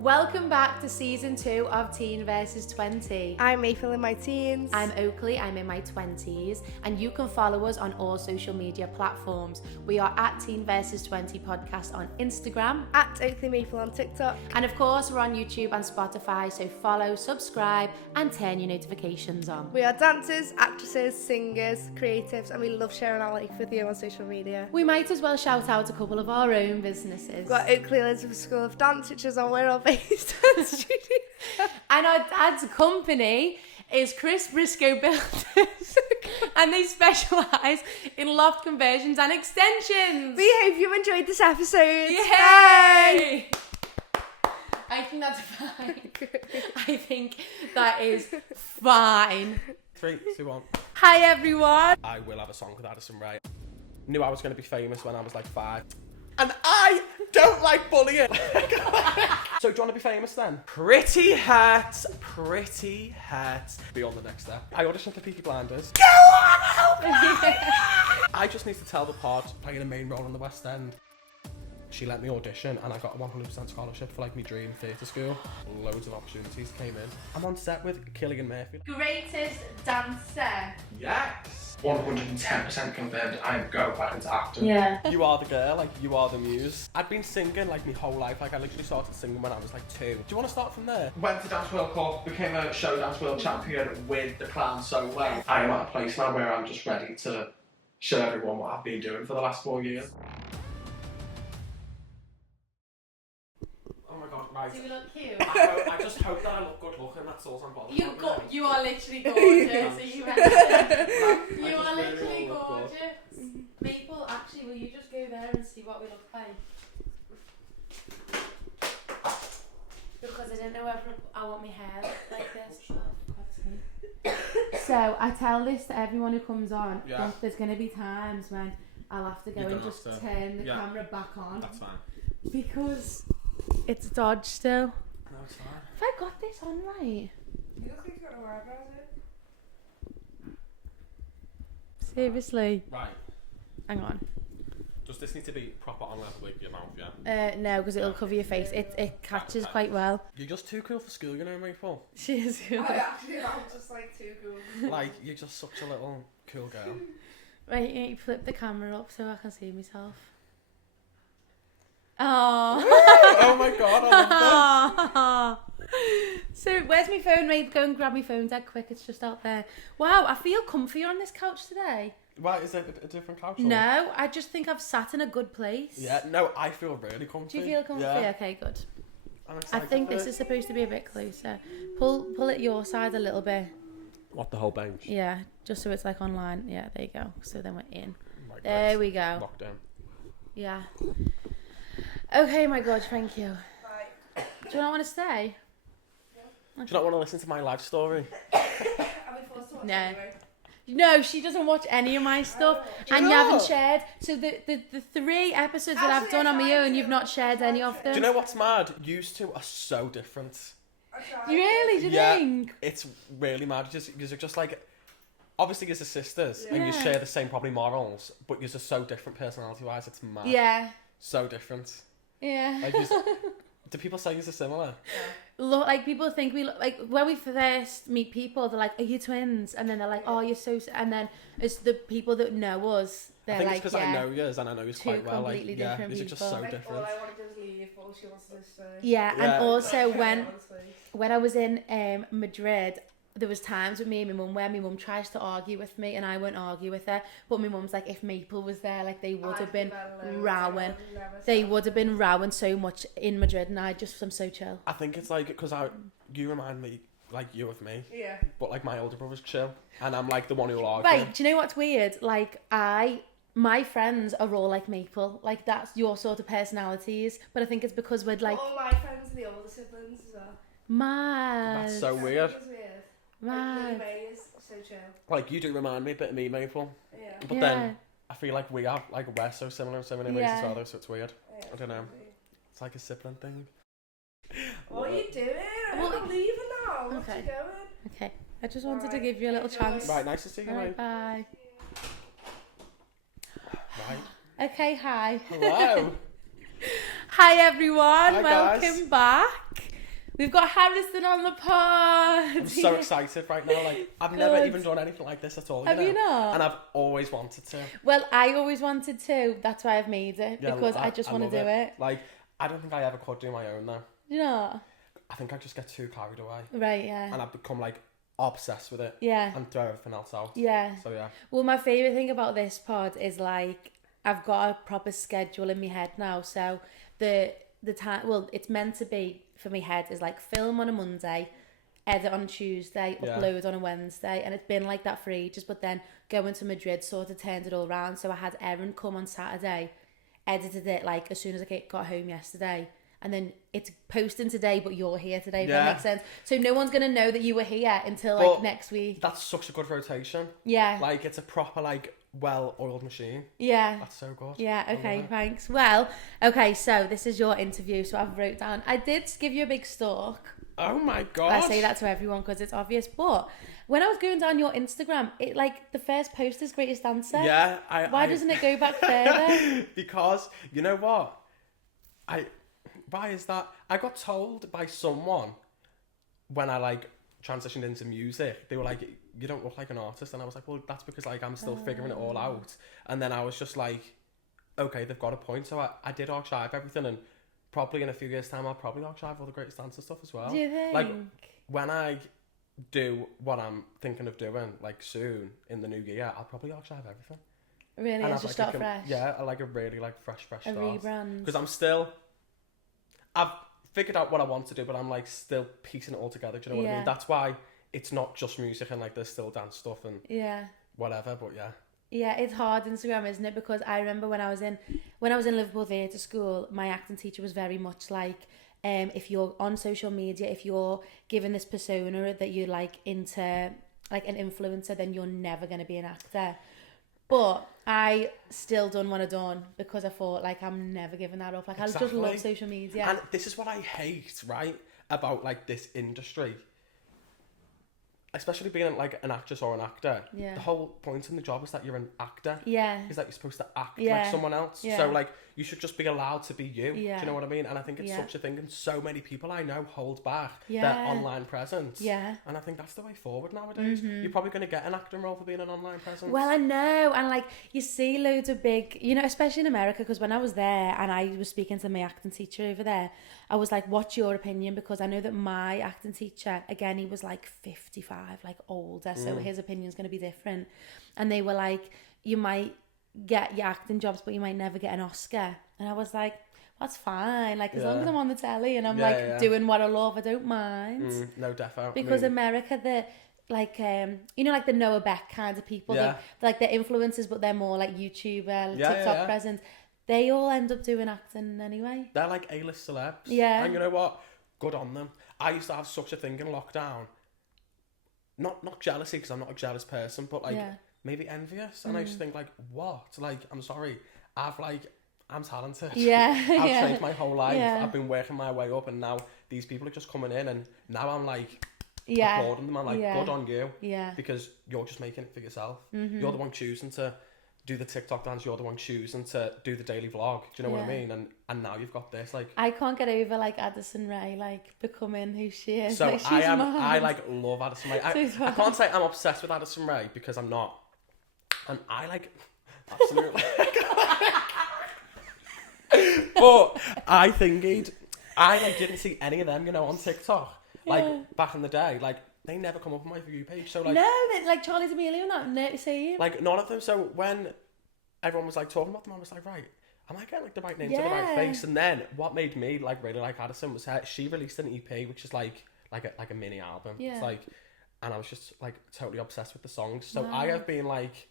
Welcome back to season 2 of Teen vs 20. I'm Maple in my teens. I'm Oakleigh, I'm in my 20s, and you can follow us on all social media platforms. We are at Teen vs 20 podcast on Instagram, at Oakleigh Maple on TikTok, and of course we're on YouTube and Spotify, so follow, subscribe, and turn your notifications on. We are dancers, actresses, singers, creatives, and we love sharing our life with you on social media. We might as well shout out a couple of our own businesses. We've got Oakleigh Elizabeth School of Dance, which is on where our based studio. And our dad's company is Chris Briscoe Builders, and they specialise in loft conversions and extensions. We hope you enjoyed this episode. Yay! Bye! I think that's fine. I think that is fine. 3, 2, 1. Hi everyone. I will have a song with Addison Rae. Knew I was going to be famous when I was like 5. And I don't like bullying. So do you want to be famous then? Pretty hurts. Be on the next step. I auditioned for Peaky Blinders. Go on, help me! I just need to tell the pod playing a main role in the West End. She let me audition and I got a 100% scholarship for like my dream theatre school. Loads of opportunities came in. I'm on set with Cillian Murphy. Greatest dancer. Yes! 110% confirmed I'm going back into acting. Yeah. You are the girl, like you are the muse. I'd been singing like my whole life, like I literally started singing when I was like 2. Do you want to start from there? Went to Dance World Cup, became a show dance world champion with the clan so well. I am at a place now where I'm just ready to show everyone what I've been doing for the last 4 years. Oh my god, right. Do we look cute? I just hope that I look good looking, that's all I'm bothered about. You are literally gorgeous. You are literally gorgeous. Maple, actually, will you just go there and see what we look like? Because I don't know whether I want my hair like this. Oh, for God's sake. So I tell this to everyone who comes on, but there's going to be times when I'll have to go and just turn the camera back on. That's fine. Because it's dodged still. No, it's fine. Have I got this on right? You look like you got a word about it. Seriously? Right. Hang on. Does this need to be proper on level with your mouth, yeah? No, because it'll cover your face. It catches quite well. You're just too cool for school, you know, Maple. She is cool. I actually am just like too cool. Like, you're just such a little cool girl. Right, you flip the camera up so I can see myself. Oh. Oh my god, I love So where's my phone, mate? Go and grab my phone dead quick. It's just out there. Wow, I feel comfier on this couch today. this. Right, is it a different couch? Or? No, I just think I've sat in a good place. Yeah, no, I feel really comfy. Do you feel comfy? Yeah. Okay, good. I'm I excited think for this it. is supposed to be a bit closer. Pull it your side a little bit. What, the whole bench? Yeah, just so it's like online. Yeah, there you go. So then we're in. Right, There right. we go. Lockdown. Yeah. Okay, my God, thank you. Right. Do you not want to stay? Do you not want to listen to my life story? Are we forced to watch No. anyway? No, she doesn't watch any of my stuff, and you haven't shared. So the 3 episodes that I've done on my own, you've not shared any of them. Do you know what's mad? Used to are so different. I tried. You really? Do you think? It's really mad. You're just like, obviously you're sisters and you Yeah. share the same probably morals, but you're just so different personality wise. It's mad. Yeah. So different. Yeah. Like, do people say you're similar? Look, like people think we look like when we first meet people, they're like, "Are you twins?" And then they're like, "Oh, you're so." And then it's the people that know us. They're I think like, it's because yeah. I know yours and I know yours Two quite well. Like, completely yeah, different these are just people. so Like, different. all I want to do is leave, but all she wants to do is stay. Yeah, Yeah. and also Honestly. when I was in Madrid, there was times with me and my mum where my mum tries to argue with me and I won't argue with her. But my mum's like, if Maple was there, like they would have been rowing. They would have been rowing so much in Madrid, and I'm so chill. I think it's like because you remind me like you of me, Yeah. but like my older brother's chill, and I'm like the one who'll argue. Right? Do you know what's weird? Like my friends are all like Maple. Like that's your sort of personalities. But I think it's because we're like All my friends are the older siblings as well. mad. That's so weird. It's weird. Mad. Like, May is so chill. Like you do remind me a bit of me, Maple, Yeah. but Yeah. then I feel like we're so similar in so many ways as Yeah. well. So it's weird. Yeah, I don't know. absolutely. It's like a sibling thing. What are you doing? Well, I'm leaving now. What's okay. you going? Okay. I just wanted to Alright, give you a little enjoy. chance. Right, nice to see you, All mate. right, bye. Right. Okay, hi. Hello. Hi everyone, Hi, welcome guys. back. We've got Harrison on the pod. I'm so excited right now. Like, I've never even done anything like this at all. Have you not? And I've always wanted to. Well, I always wanted to. That's why I've made it. Yeah, because I just want to love do it. Like, I don't think I ever could do my own though. You know? I think I just get too carried away. Right, yeah. And I've become like obsessed with it. Yeah. And throw everything else out. Yeah. So yeah. Well, my favourite thing about this pod is like I've got a proper schedule in my head now. So the time, well, it's meant to be for my head is like film on a Monday, edit on a Tuesday, upload on a Wednesday, and it's been like that for ages. But then going to Madrid sort of turned it all around. So I had Erin come on Saturday, edited it like as soon as I got home yesterday. And then it's posting today, but you're here today, if that makes sense. So no one's going to know that you were here until like next week. That's such a good rotation. Yeah. Like, it's a proper, like, well-oiled machine. Yeah. That's so good. Yeah, okay, thanks. Well, okay, so this is your interview, so I've wrote down. I did give you a big stalk. Oh my God. I say that to everyone because it's obvious, but when I was going down your Instagram, it like the first post is greatest dancer. Yeah. Why doesn't it go back further? Because, you know what? Why is that? I got told by someone when I like transitioned into music, they were like, you don't look like an artist. And I was like, well, that's because like I'm still figuring it all out. And then I was just like, okay, they've got a point. So I did archive everything, and probably in a few years' time, I'll probably archive all the greatest dancer stuff as well. Do you think? Like, when I do what I'm thinking of doing, like soon in the new year, I'll probably archive everything. Really? And Just like start fresh? Yeah, I like a really like fresh A start. rebrand. Because I've figured out what I want to do, but I'm like still piecing it all together. Do you know what I mean? That's why it's not just music and like there's still dance stuff and whatever. But yeah. Yeah, it's hard Instagram, isn't it? Because I remember when I was in Liverpool Theatre School, my acting teacher was very much like, if you're on social media, if you're given this persona that you're like into like an influencer, then you're never going to be an actor. But I still done what I done because I thought like I'm never giving that up. Like I just love social media. And this is what I hate, right, about like this industry. Especially being like an actress or an actor. Yeah. The whole point in the job is that you're an actor. Yeah. Is that you're supposed to act like someone else. Yeah. So like you should just be allowed to be you. Yeah. Do you know what I mean? And I think it's such a thing, and so many people I know hold back their online presence. Yeah. And I think that's the way forward nowadays. You're probably going to get an acting role for being an online presence. Well, I know, and like you see loads of big, you know, especially in America, because when I was there and I was speaking to my acting teacher over there, I was like, what's your opinion? Because I know that my acting teacher, again, he was like 55, like older, so his opinion's going to be different. And they were like, you might get your acting jobs, but you might never get an Oscar. And I was like, that's fine. Like, as long as I'm on the telly and I'm doing what I love, I don't mind. No, definitely. Because America, the like you know, like the Noah Beck kind of people, they're influencers, but they're more like YouTuber, TikTok presence. They all end up doing acting anyway. They're like A-list celebs. Yeah. And you know what? Good on them. I used to have such a thing in lockdown. Not jealousy, because I'm not a jealous person, but like maybe envious. And I just think like, what? Like, I'm sorry. I'm talented. Yeah. I've trained my whole life. I've been working my way up, and now these people are just coming in, and now I'm like applauding them. I'm like, good on you. Yeah. Because you're just making it for yourself. You're the one choosing to do the TikTok dance, you're the one choosing to do the daily vlog. Do you know what I mean? And now you've got this, like, I can't get over like Addison Rae like becoming who she is. So like, I like love Addison Rae. I can't say I'm obsessed with Addison Rae because I'm not. And I like absolutely. But I think I like didn't see any of them, you know, on TikTok. Like back in the day, like they never come up on my For You page. So like like Charlie D'Amelio, not same. Like none of them. So when everyone was like talking about them, I was like, right, am I getting like the right name to the right face? And then what made me like really like Addison was she released an EP, which is like a mini album. Yeah. It's like, and I was just like totally obsessed with the songs. So I have been like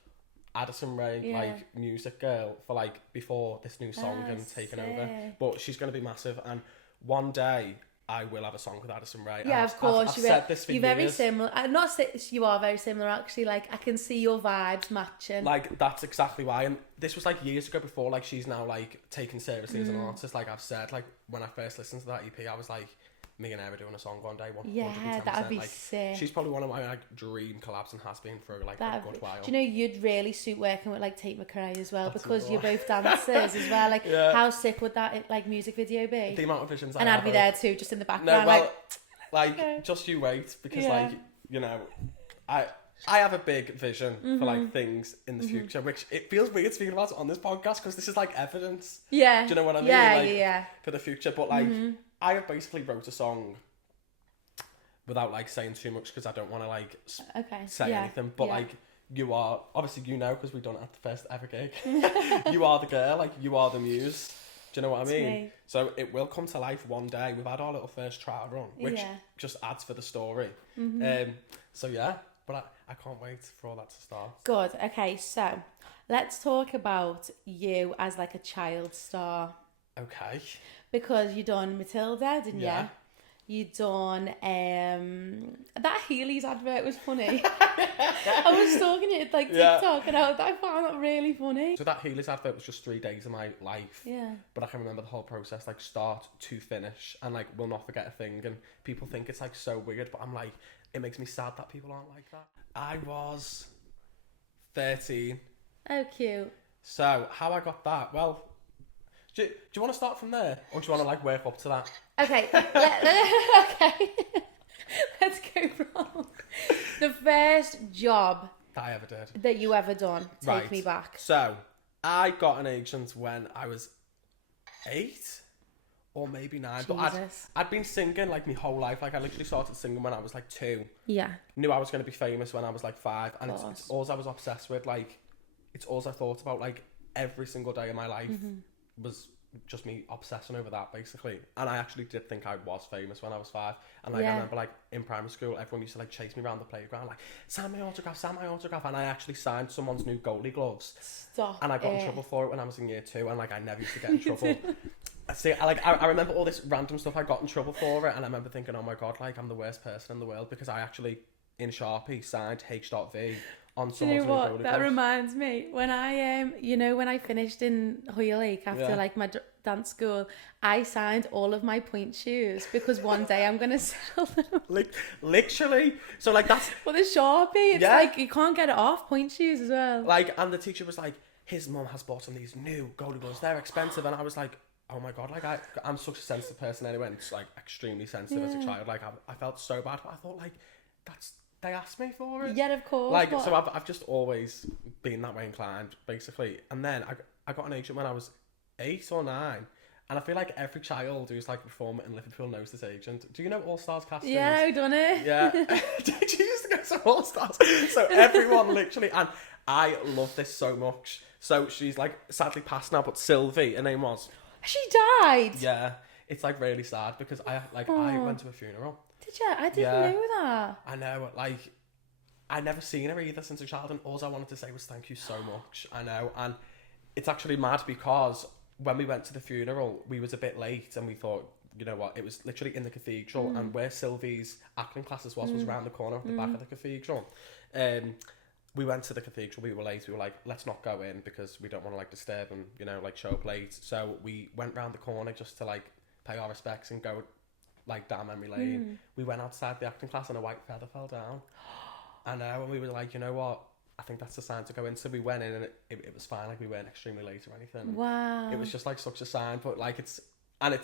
Addison Rae like music girl for like before this new song and taken over. But she's gonna be massive, and one day I will have a song with Addison Rae. Yeah, of course. I've said this for you're years. very similar. You are very similar, actually. Like, I can see your vibes matching. Like, that's exactly why. And this was, like, years ago before, like, she's now, like, taken seriously as an artist. Like, I've said, like, when I first listened to that EP, I was like, me and her are doing a song one day. 110%. Yeah, that'd be like, sick. She's probably one of my, like, dream collabs and has been for, like, a good while. Do you know, you'd really suit working with, like, Tate McRae as well, because you're both dancers as well. Like, how sick would that, like, music video be? The amount of visions and I'd be there too, just in the background. No, well, like, Like, just you wait, because Yeah. like, you know, I have a big vision for like things in the future, which it feels weird speaking about it on this podcast because this is like evidence. Yeah. Do you know what I mean? Yeah, like, yeah. for the future, but like, I have basically wrote a song without like saying too much because I don't want to like Okay. say yeah. anything, but yeah. like, you are obviously, you know, because we done it at the first ever gig. You are the girl, like you are the muse. Do you know what I mean? me. So it will come to life one day. We've had our little first trial run, which Yeah. just adds for the story. So yeah, but I can't wait for all that to start. Good. Okay, so let's talk about you as like a child star, Okay. because you done Matilda, didn't Yeah. you? You done that Healy's advert was funny. I was stalking it like Yeah. TikTok and I found that really funny. So that Healy's advert was just 3 days of my life. Yeah. But I can remember the whole process, like start to finish, and like will not forget a thing. And people think it's like so weird, but I'm like, it makes me sad that people aren't like that. I was 13. Oh, cute. So how I got that? Well, do you want to start from there, or do you want to like work up to that? Okay. Okay. Let's go from the first job That I ever did. that you ever done. Take Right. me back. So I got an agent when I was 8 or maybe 9. But Jesus. I'd been singing like my whole life. Like I literally started singing when I was like 2. Yeah. Knew I was going to be famous when I was like 5, and Of it's all I was obsessed with. Like, it's all I thought about. Like every single day of my life was just me obsessing over that, basically. And I actually did think I was famous when I was 5. And like I remember, like in primary school, everyone used to like chase me around the playground, like sign my autograph. And I actually signed someone's new goalie gloves. Stop. And I got in trouble for it when I was in year 2, and like I never used to get in trouble. I remember all this random stuff I got in trouble for it, and I remember thinking, oh my god, like I'm the worst person in the world, because I actually in Sharpie signed H.V on Do you someone's know new what? goalie That gloves. reminds me, when I when I finished in Oakleigh after Yeah. like my dance school, I signed all of my point shoes because one day I'm gonna sell them. Like literally, so like that's But the Sharpie, it's Yeah. like you can't get it off. Point shoes as well. like, and the teacher was like, his mum has bought him these new goalie gloves, they're expensive, and I was like, oh my god, like I'm such a sensitive person anyway, and it's like extremely sensitive as a child. Like I felt so bad, but I thought like they asked me for it. Yeah, of course. Like, but- so I've just always been that way inclined, basically. And then I got an agent when I was 8 or 9. And I feel like every child who's like performing in Liverpool knows this agent. Do you know All Stars castings? yeah, I've done it. Yeah. Did you used to go to All Stars? So everyone literally, and I love this so much. So she's like sadly passed now, but Sylvie, her name was. She died. Yeah. It's like really sad because I went to a funeral. Did you? I didn't Yeah. know that. I know, like, I never seen her either since a child, and all I wanted to say was thank you so much. I know, and it's actually mad because when we went to the funeral, we was a bit late, and we thought, you know what, it was literally in the cathedral, and where Sylvie's acting classes was around the corner at the back of the cathedral. We went to the cathedral, we were late, we were like, let's not go in because we don't want to like disturb and, you know, like show up late. So we went round the corner just to like pay our respects and go like down memory lane. We went outside the acting class and a white feather fell down. I know, and we were like, you know what, I think that's the sign to go in. So we went in, and it was fine, like we weren't extremely late or anything. Wow. It was just like such a sign, but like it's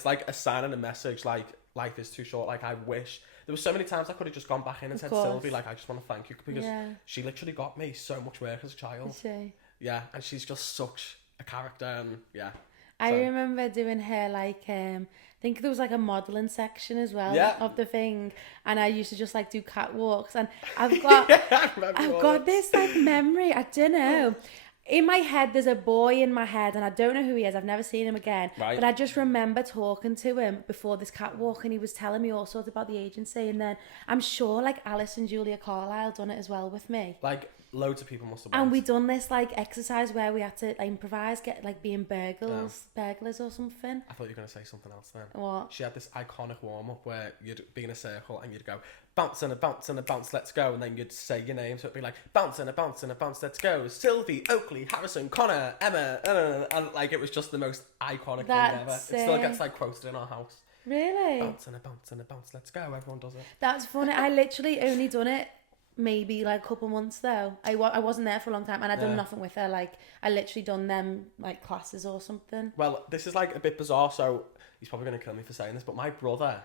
like a sign and a message, like life is too short. Like I wish there were so many times I could have just gone back in and Of said, course. Sylvie, like I just want to thank you, because Yeah. she literally got me so much work as a child. Is she? Yeah, and she's just such a character, and yeah. I So- remember doing her like I think there was like a modelling section as well Yeah. of the thing, and I used to just like do catwalks, and I've got I remember I've all got that. this like memory, I don't know. In my head, there's a boy in my head, and I don't know who he is. I've never seen him again. Right. But I just remember talking to him before this catwalk, and he was telling me all sorts about the agency. And then I'm sure like Alice and Julia Carlisle done it as well with me. Like loads of people must have. And went. we done this like exercise where we had to like improvise, get like being burglars or something. I thought you were going to say something else then. What? She had this iconic warm-up where you'd be in a circle and you'd go, bounce and a bounce and a bounce, let's go. And then you'd say your name, so it'd be like, bounce and a bounce and a bounce, let's go. Sylvie, Oakleigh, Harrison, Connor, Emma, and like it was just the most iconic thing ever. It That's still gets sick. like quoted in our house. Really? Bounce and a bounce and a bounce, let's go. Everyone does it. That's funny. I literally only done it maybe like a couple months though. I wasn't there for a long time, and I done Yeah. nothing with her. Like I literally done them like classes or something. Well, this is like a bit bizarre, so he's probably going to kill me for saying this, but my brother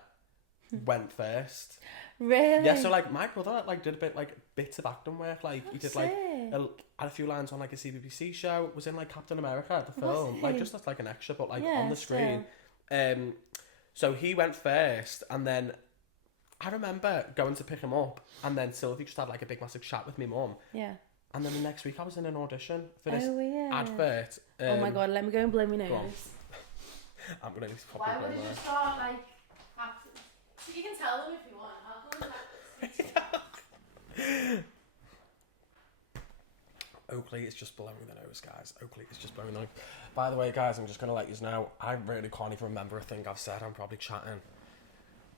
went first. Really? Yeah, so like my brother like did a bit like bits of acting work. Like he did like sick. had a few lines on like a CBBC show. Was in like Captain America the Was film. he? Like just as like an extra, but like Yeah, on the screen. So he went first, and then I remember going to pick him up, and then Sylvie just had like a big massive chat with me mum. Yeah. And then the next week I was in an audition for this Oh, yeah. advert. Oh my god, let me go and blow my nose. go on. I'm gonna need to pop Why it would on it there. just start like... So you can tell them if you want. I'll go and Oakleigh is just blowing the nose, guys. Oakleigh is just blowing the nose. By the way, guys, I'm just going to let you know, I really can't even remember a thing I've said. I'm probably chatting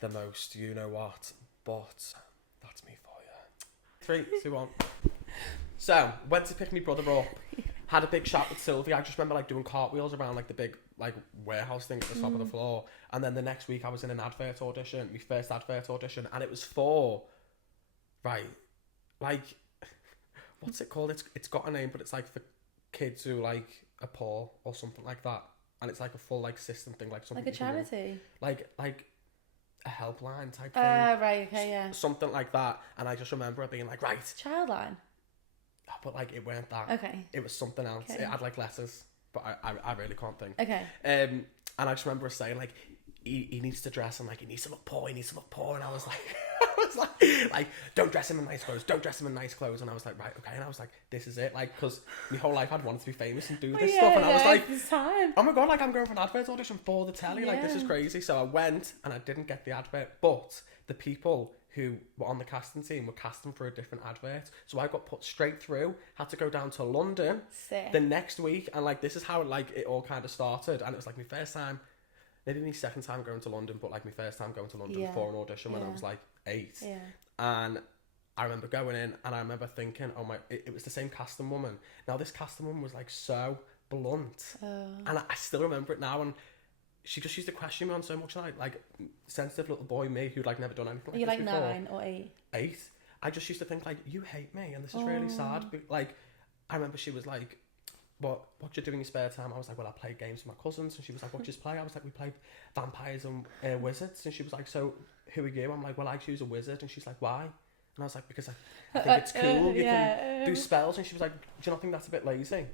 the most, you know what. But that's me for you. 3, 2, 1. So, went to pick my brother up. Had a big chat with Sylvie. I just remember like doing cartwheels around like the big like warehouse thing at the top of the floor. And then the next week I was in an advert audition, my first advert audition, and it was for, right, like, what's it called? It's got a name, but it's like for kids who like are poor or something like that. And it's like a full like system thing, like something like a you can do. charity? Like a helpline type thing. Right, okay, yeah. Something like that. And I just remember it being like, right. Childline? But like it weren't that. Okay. It was something else. Okay. It had like letters, but I really can't think. Okay. And I just remember us saying like he needs to dress and like he needs to look poor, and I was like don't dress him in nice clothes, and I was like, right, okay, and I was like, this is it, like, because my whole life I'd wanted to be famous and do this stuff, and I was like, it's time. oh my god, like I'm going for an advert audition for the telly, like this is Yeah. crazy. So I went and I didn't get the advert, but the people who were on the casting team were casting for a different advert, so I got put straight through, had to go down to London Sick. the next week, and like this is how like it all kind of started. And it was like my first time, maybe my second time going to London, but like my first time going to London Yeah. for an audition when I Yeah. was like 8. Yeah. And I remember going in and I remember thinking, oh my, it was the same casting woman. Now this casting woman was like so blunt, and I still remember it now. And she just used to question me on so much, like sensitive little boy me who'd like never done anything like You're this like before. 9 or 8. 8. I just used to think like, you hate me and this is really sad. But, like, I remember she was like, what do you do in your spare time? I was like, well, I play games with my cousins. And she was like, what do you play? I was like, we play vampires and wizards. And she was like, so who are you? I'm like, well, I choose a wizard. And she's like, why? And I was like, because I think it's cool. You can do spells. And she was like, do you not think that's a bit lazy?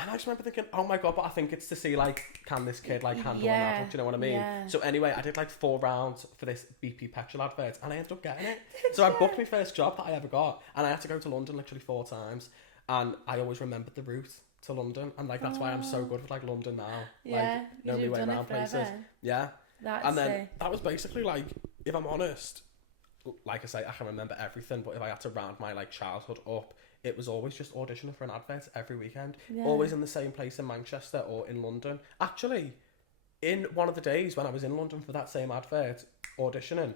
And I just remember thinking, oh my god, but I think it's to see like, can this kid like handle an adult? Do you know what I mean? Yeah. So anyway, I did like 4 rounds for this BP petrol advert, and I ended up getting it. So I booked my first job that I ever got, and I had to go to London literally 4 times, and I always remembered the route to London, and like that's why I'm so good with like London now. Yeah, Like know me way around places. Yeah. That's And then sick. that was basically like, if I'm honest, like I say, I can remember everything, but if I had to round my like childhood up, it was always just auditioning for an advert every weekend. Yeah. Always in the same place in Manchester or in London. Actually, in one of the days when I was in London for that same advert auditioning,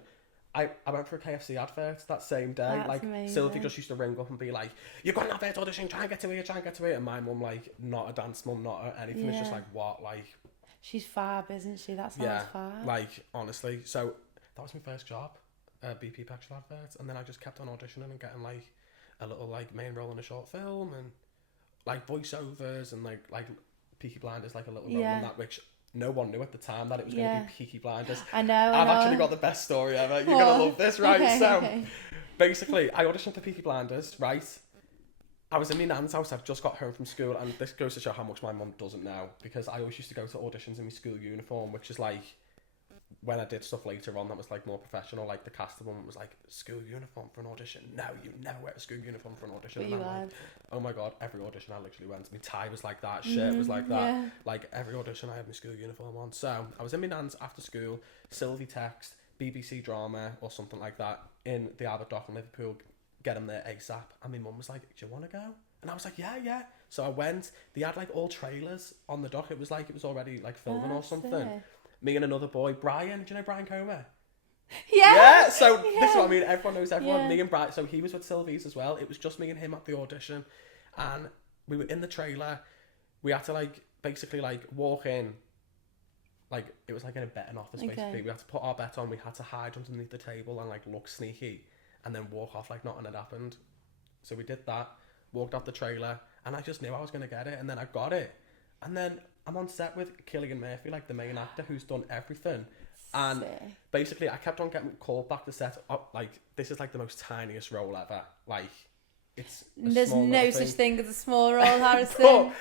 I went for a KFC advert that same day. That's like amazing. Sylvie just used to ring up and be like, you've got an advert audition, try and get to it. And my mum, like, not a dance mum, not anything. It's just Yeah. like, what? Like, She's fab, isn't she? That sounds yeah, fab. like, honestly. So that was my first job, BP petrol advert. And then I just kept on auditioning and getting like a little like main role in a short film and like voiceovers and like Peaky Blinders, like a little role Yeah. in that, which no one knew at the time that it was going to Yeah. be Peaky Blinders. I know. I've actually got the best story ever. You're going to love this, right? Okay, So okay. basically, I auditioned for Peaky Blinders, right? I was in my nan's house, I've just got home from school, and this goes to show how much my mum doesn't know, because I always used to go to auditions in my school uniform, which is like, when I did stuff later on that was like more professional, like the casting woman was like, school uniform for an audition? No, you never wear a school uniform for an audition. But And you I'm had. like, oh my god, every audition I literally went. My tie was like that, shirt was like that. Yeah. Like every audition I had my school uniform on. So I was in my nan's after school, Sylvie text, BBC drama or something like that in the Albert Dock in Liverpool, get him there ASAP. And my mum was like, do you want to go? And I was like, yeah. So I went. They had like all trailers on the dock. It was like it was already like filming or That's something. sick. Me and another boy, Brian. Do you know Brian Comer? Yeah. So this is what I mean. Everyone knows everyone. Yeah. Me and Brian. So he was with Sylvie's as well. It was just me and him at the audition, and we were in the trailer. We had to like basically like walk in. Like it was like in a betting office basically. Okay. We had to put our bet on. We had to hide underneath the table and like look sneaky, and then walk off like nothing had happened. So we did that. Walked off the trailer, and I just knew I was gonna get it, and then I got it, and then I'm on set with Cillian Murphy, like the main actor who's done everything. And Sick. basically, I kept on getting called back to set up. Like, this is like the most tiniest role ever. Like, it's a There's small no little such thing. thing as a small role, Harrison. But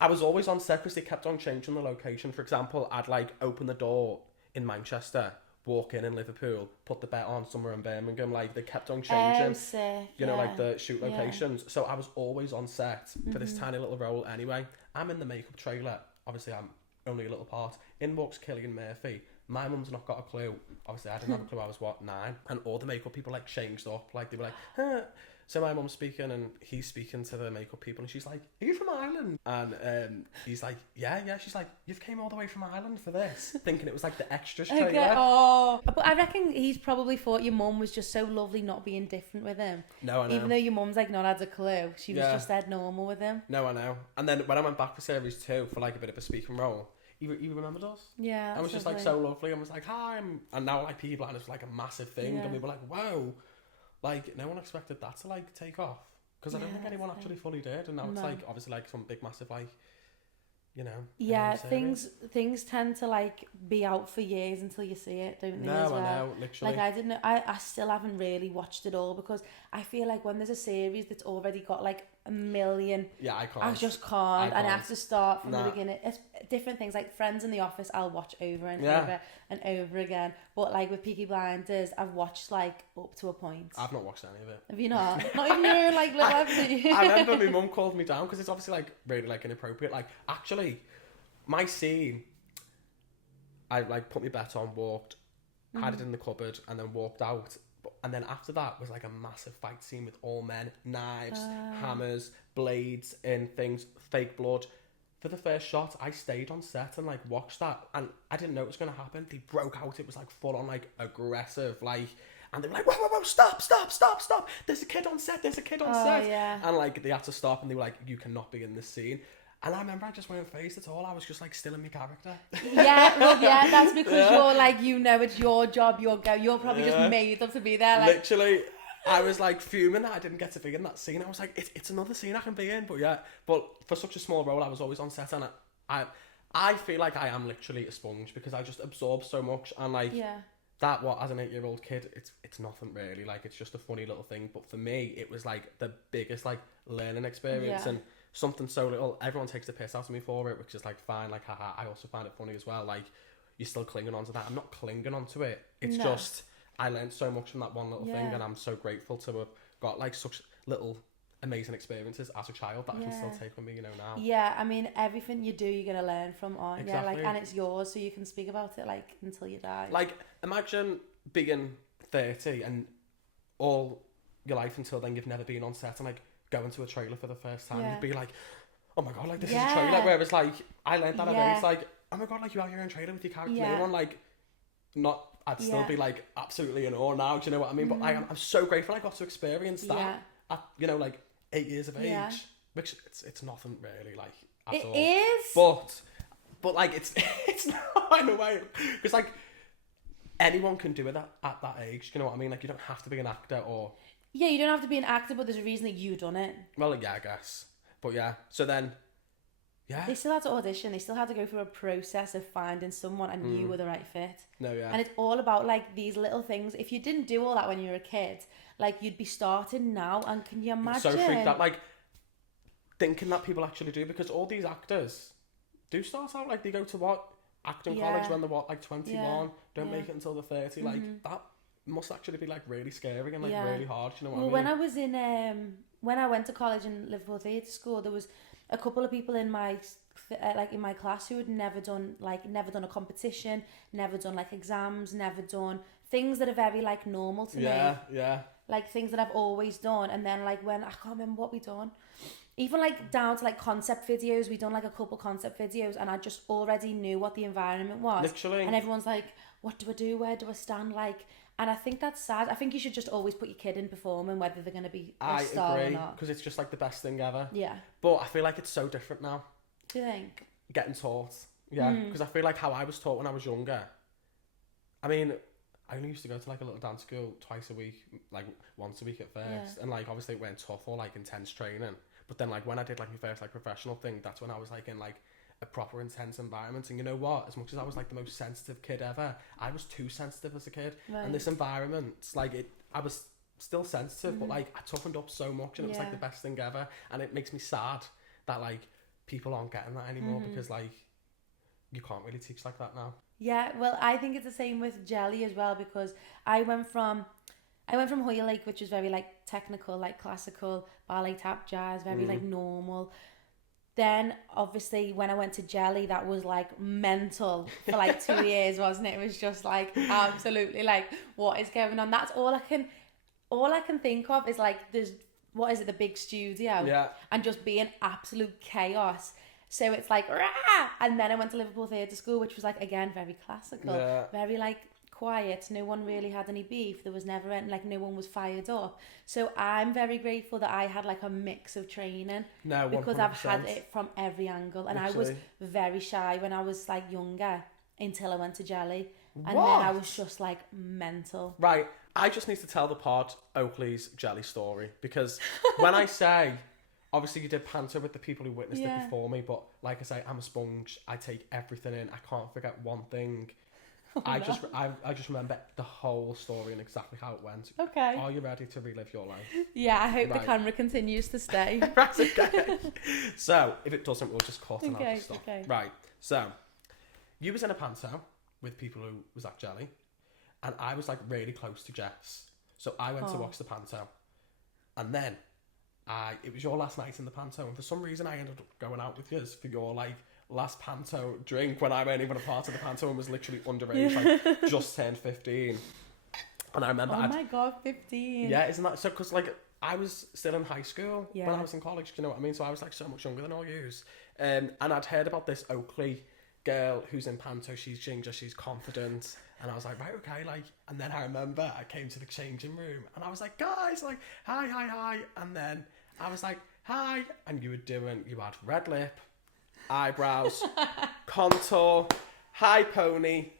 I was always on set because they kept on changing the location. For example, I'd like open the door in Manchester, walk in Liverpool, put the bet on somewhere in Birmingham. Like, they kept on changing, Sick. you know, yeah. like the shoot Yeah. locations. So I was always on set for this tiny little role anyway. I'm in the makeup trailer. Obviously, I'm only a little part. In walks Cillian Murphy. My mum's not got a clue. Obviously, I didn't have a clue. I was, 9? And all the makeup people, like, changed up. Like, they were like, huh. So my mum's speaking, and he's speaking to the makeup people, and she's like, are you from Ireland? And he's like, yeah. She's like, you've came all the way from Ireland for this? Thinking it was, like, the extras trailer. Okay, oh. But I reckon he's probably thought your mum was just so lovely not being different with him. No, I know. Even though your mum's like not had a clue. She was just dead normal with him. No, I know. And then when I went back for series 2 for, like, a bit of a speaking role, he remembered us. Yeah. I was just like so lovely, and was like, hi. And now like Peaky Blinders was like a massive thing, and we were like, whoa, like no one expected that to like take off, because I don't think anyone actually fully did. And now it's like obviously like some big massive like, you know. Yeah, things tend to like be out for years until you see it, don't they? As well? I know, literally. Like I didn't know, I still haven't really watched it all, because I feel like when there's a series that's already got like a million, I can't. I just can't. And I have to start from the beginning. It's different things like Friends and The Office I'll watch over and over and over again. But like with Peaky Blinders, I've watched like up to a point. I've not watched any of it. Have you not? Not even your like little episode. I remember my mum called me down because it's obviously like really like inappropriate. Like actually, my scene, I like put my bet on, walked, had it in the cupboard, and then walked out. And then after that was like a massive fight scene with all men, knives, hammers, blades, and things, fake blood. For the first shot, I stayed on set and like watched that, and I didn't know it was going to happen. They broke out. It was like full on like aggressive, like, and they were like, whoa, stop. There's a kid on set. Yeah. And like they had to stop, and they were like, you cannot be in this scene. And I remember I just weren't phased at all. I was just like still in my character. Yeah, well, yeah, that's because you're like, you know, it's your job, you're probably just made up to be there. Like, literally, I was like fuming that I didn't get to be in that scene. I was like, it's another scene I can be in. But for such a small role, I was always on set, and I feel like I am literally a sponge, because I just absorb so much, and like that, what, as an 8-year-old kid, it's nothing really. Like, it's just a funny little thing. But for me, it was like the biggest like learning experience, and something so little. Everyone takes the piss out of me for it, which is like fine. Like, haha, I also find it funny as well. Like, you're still clinging on to that. I'm not clinging on to it. It's just, I learned so much from that one little thing, and I'm so grateful to have got like such little amazing experiences as a child that I can still take with me, you know, now. Yeah, I mean, everything you do, you're gonna learn from, aren't you? Exactly. Like, and it's yours, so you can speak about it like until you die. Like, imagine being 30 and all your life until then you've never been on set, and like going to a trailer for the first time, you'd be like, oh my god, like this is a trailer. Whereas like I learned that at age like, oh my god, like you have your own trailer with your character name on, like, not, I'd still be like absolutely in awe now, do you know what I mean? But I'm so grateful I got to experience that at, you know, like 8 years of age, which it's nothing really, like, at all. It is, but like it's not in a way, because like anyone can do it at that age, do you know what I mean? Like, you don't have to be an actor, or you don't have to be an actor, but there's a reason that you've done it. well, yeah, I guess. But yeah, so then they still had to audition, they still had to go through a process of finding someone, and you were the right fit. And it's all about like these little things. If you didn't do all that when you were a kid, like, you'd be starting now, and can you imagine? So freaked out, like, thinking that people actually do, because all these actors do start out like they go to acting college when they're like 21, don't make it until they're 30. Like, that must actually be like really scary and like really hard, you know what I mean? When I was in when I went to college in Liverpool Theatre School, there was a couple of people in my in my class who had never done a competition, never done like exams, never done things that are very like normal to me. Like things that I've always done. And then like when I can't remember what we done, even like down to like concept videos, we done like a couple concept videos, and I just already knew what the environment was. Literally. And everyone's like, what do I do? Where do I stand? Like, and I think that's sad. I think you should just always put your kid in performing, whether they're going to be a star or not. I agree, because it's just like the best thing ever. Yeah. But I feel like it's so different now. Do you think? Getting taught. Yeah, because I feel like how I was taught when I was younger. I mean, I only used to go to like a little dance school twice a week, like once a week at first. And like obviously it went tough or like intense training. But then like when I did like my first like professional thing, that's when I was like in like a proper intense environment. And you know what? As much as I was like the most sensitive kid ever, I was too sensitive as a kid. Right. And this environment, I was still sensitive, but like I toughened up so much, and it was like the best thing ever. And it makes me sad that like people aren't getting that anymore, because like you can't really teach like that now. Yeah, well, I think it's the same with jelly as well, because I went from Oakleigh, which was very like technical, like classical, ballet, tap, jazz, very like normal. Then obviously when I went to jelly, that was like mental for like 2 years, wasn't it? It was just like absolutely like, what is going on? That's all I can think of is like, there's, what is it, the big studio, and just being absolute chaos. So it's like, rah! And then I went to Liverpool Theatre School, which was like, again, very classical, very like quiet. No one really had any beef. There was never any, like, no one was fired up. So I'm very grateful that I had like a mix of training, because 100%. I've had it from every angle. And I was very shy when I was like younger until I went to jelly. And then I was just like mental. Right. I just need to tell the pod Oakleigh's jelly story, because when I say, obviously you did panto with the people who witnessed it before me, but like I say, I'm a sponge. I take everything in. I can't forget one thing. I just remember the whole story and exactly how it went. Okay. Are you ready to relive your life? Yeah, I hope the camera continues to stay. Right, okay. So, if it doesn't, we'll just cut and I'll just stop. Okay. Right, so, you was in a panto with people who was at jelly, and I was like really close to Jess. So I went to watch the panto, and then it was your last night in the panto, and for some reason I ended up going out with you for your like last panto drink, when I weren't even a part of the panto and was literally underage, like just turned 15. And I remember my god, 15. Yeah, isn't that so? Because like I was still in high school when I was in college, you know what I mean? So I was like so much younger than all yous. And I'd heard about this Oakleigh girl who's in panto. She's ginger, she's confident, and I was like, right, okay, like. And then I remember I came to the changing room and I was like, guys, like, hi, and then I was like, hi, and you had red lip, eyebrows, contour, high pony,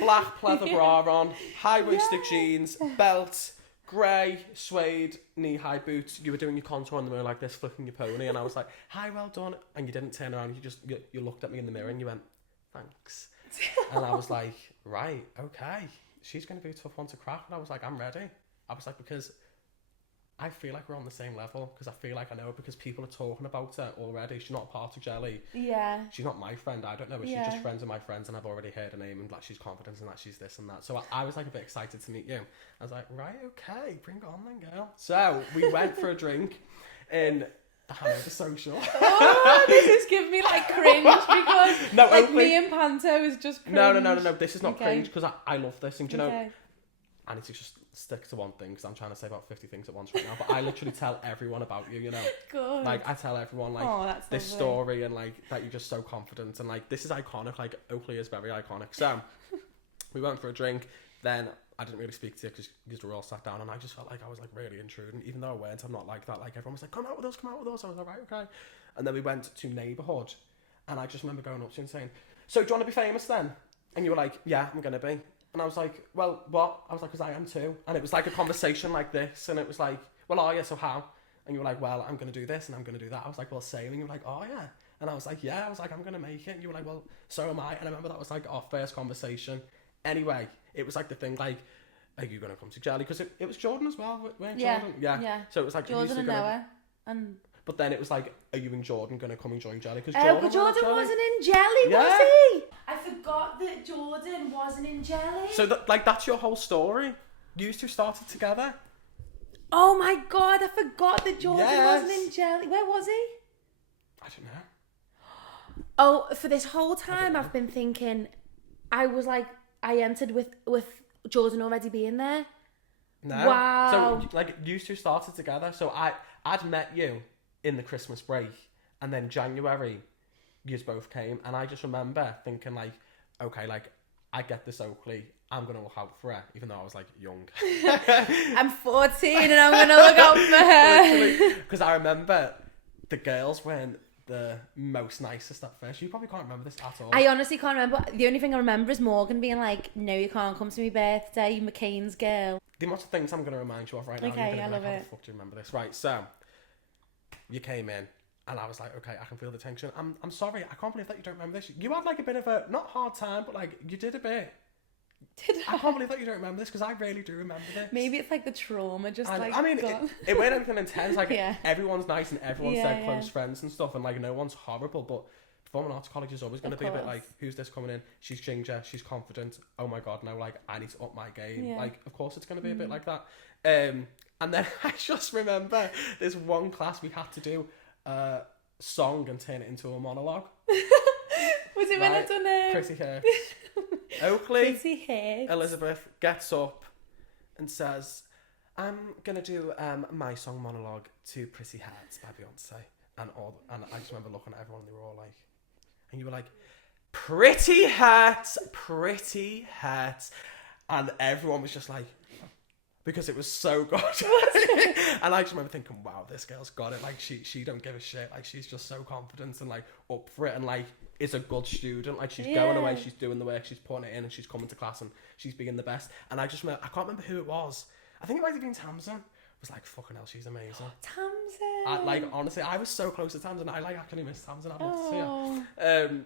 black pleather bra on, high-waisted jeans, belt, grey suede knee-high boots. You were doing your contour in the mirror like this, flicking your pony, and I was like, hi, well done. And you didn't turn around, you looked at me in the mirror and you went, thanks. And I was like, right, okay, she's going to be a tough one to crack. And I was like, I'm ready. I was like, because I feel like we're on the same level, because I feel like I know her, because people are talking about her already. She's not a part of jelly. Yeah. She's not my friend. I don't know her. She's just friends of my friends, and I've already heard her name, and like she's confident and that she's this and that. So I was like a bit excited to meet you. I was like, right, okay, bring it on then, girl. So we went for a drink in the Hanover Social. Oh, this is giving me like cringe, because no, like Oakleigh. me and Panto is just cringe. No. This is not cringe, because I love this. And do you know, I need to just stick to one thing, because I'm trying to say about 50 things at once right now, but I literally tell everyone about you, you know. Good. Like I tell everyone like this story, and like that you're just so confident, and like this is iconic. Like Oakleigh is very iconic. So we went for a drink, then I didn't really speak to you because we were all sat down, and I just felt like I was like really intruding, even though I weren't. I'm not like that. Like everyone was like, come out with us. I was like, right, okay. And then we went to Neighbourhood, and I just remember going up to you and saying, so do you want to be famous then? And you were like, yeah, I'm gonna be. And I was like, well, what? I was like, because I am too. And it was like a conversation like this. And it was like, well, are you? So how? And you were like, well, I'm going to do this and I'm going to do that. I was like, well, same. And you were like, oh, yeah. And I was like, yeah. I was like, I'm going to make it. And you were like, well, so am I. And I remember that was like our first conversation. Anyway, it was like the thing like, are you going to come to jelly? Because it was Jordan as well, weren't Jordan? Yeah. So it was like Jordan and Noah. And but then it was like, are you and Jordan going to come and join jelly? Because Jordan wasn't in jelly, was he? I forgot that Jordan wasn't in jelly. So that's your whole story. You two started together. Oh my god, I forgot that Jordan wasn't in jelly. Where was he? I don't know. Oh, for this whole time I've been thinking, I was like, I entered with Jordan already being there. No. Wow. So like you two started together. So I'd met you in the Christmas break, and then January yous both came, and I just remember thinking like, okay, like I get this Oakleigh, I'm gonna look out for her, even though I was like young. I'm 14 and I'm gonna look out for her. Because I remember the girls weren't the most nicest at first. You probably can't remember this at all. I honestly can't remember. The only thing I remember is Morgan being like, no, you can't come to my birthday, McCain's girl. The amount of things I'm going to remind you of right now. Okay, I love like, it. How the fuck do you remember this? Right, so you came in, And I was like, okay, I can feel the tension. I'm sorry, I can't believe that you don't remember this. You had like a bit of a, not hard time, but like you did a bit. I can't believe that you don't remember this because I really do remember this. Maybe it's like the trauma just And, like I mean, gone. it weren't anything intense. Like Yeah. everyone's nice and everyone's Yeah, their close friends and stuff, and like no one's horrible. But performing arts college is always going to Of be a bit course. like, who's this coming in? She's ginger, she's confident. Oh my god, no, like I need to up my game. Yeah. Like of course it's going to be a bit like that. And then I just remember this one class we had to do a song and turn it into a monologue. Was it when I done it? Pretty hair. Oakleigh. Pretty hurt. Elizabeth gets up and says, I'm gonna do my song monologue to Pretty Hearts by Beyonce. And I just remember looking at everyone and they were all like, and you were like, Pretty Hearts, Pretty Hearts. And everyone was just like, because it was so good. And I just remember thinking, wow, this girl's got it. Like she don't give a shit. Like she's just so confident and like up for it and like is a good student. Like she's going away, she's doing the work, she's putting it in and she's coming to class and she's being the best. And I just remember, I can't remember who it was. I think it might have been Tamsin. I was like, fucking hell, she's amazing. Tamsin. Like honestly, I was so close to Tamsin. I like actually miss Tamsin. I'd love to see her.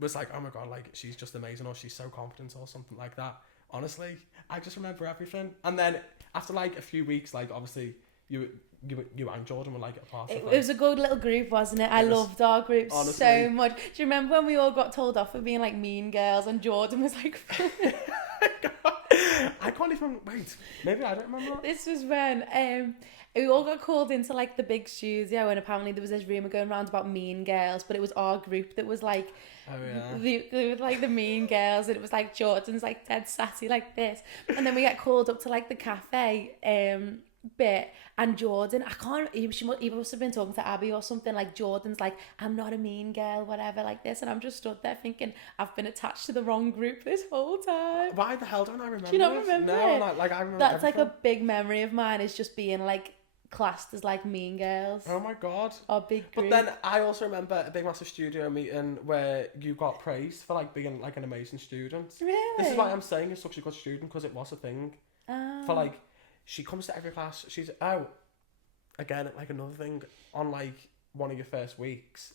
Was like, oh my god, like she's just amazing or she's so confident or something like that. Honestly, I just remember everything. And then after like a few weeks, like obviously you and Jordan were like a part of it. It was a good little group, wasn't it? I loved our group so much. Do you remember when we all got told off for being like mean girls and Jordan was like... I can't even... Wait, maybe I don't remember that. This was when we all got called into like the big studio and apparently there was this rumour going around about mean girls, but it was our group that was like... Oh yeah. They were like the mean girls and it was like Jordan's like dead sassy like this. And then we get called up to like the cafe bit and Jordan, he must have been talking to Abby or something, like Jordan's like, I'm not a mean girl, whatever, like this. And I'm just stood there thinking, I've been attached to the wrong group this whole time. Why the hell don't I remember? Do you not this? remember No, it? like I remember That's everything. like a big memory of mine, is just being like classed as like mean girls. Oh my god. Our big group. But then I also remember a big massive studio meeting where you got praised for like being like an amazing student. Really? This is why I'm saying you're such a good student, because it was a thing. For like, she comes to every class. She's again, like another thing on like one of your first weeks,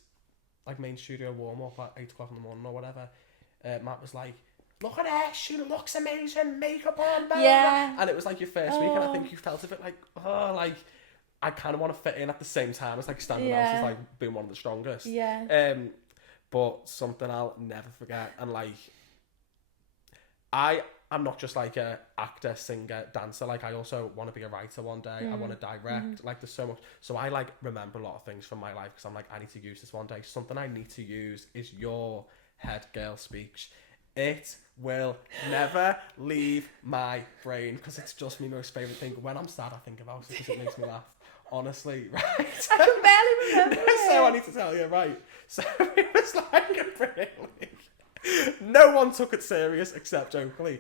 like main studio warm up at 8 o'clock in the morning or whatever. Matt was like, look at her, she looks amazing, makeup on, blah, Yeah. blah. And it was like your first week, and I think you felt a bit like, oh, like I kind of want to fit in at the same time as like standing out as like being one of the strongest. Yeah. But something I'll never forget, and like I'm not just like a actor, singer, dancer. Like I also want to be a writer one day. I want to direct. Like there's so much. So I like remember a lot of things from my life because I'm like, I need to use this one day. Something I need to use is your head girl speech. It will never leave my brain because it's just my most favourite thing. When I'm sad, I think about it because it makes me laugh. Honestly, right? I can barely remember it. So I need to tell you, right? So it was like a Premier League. No one took it serious except Oakleigh.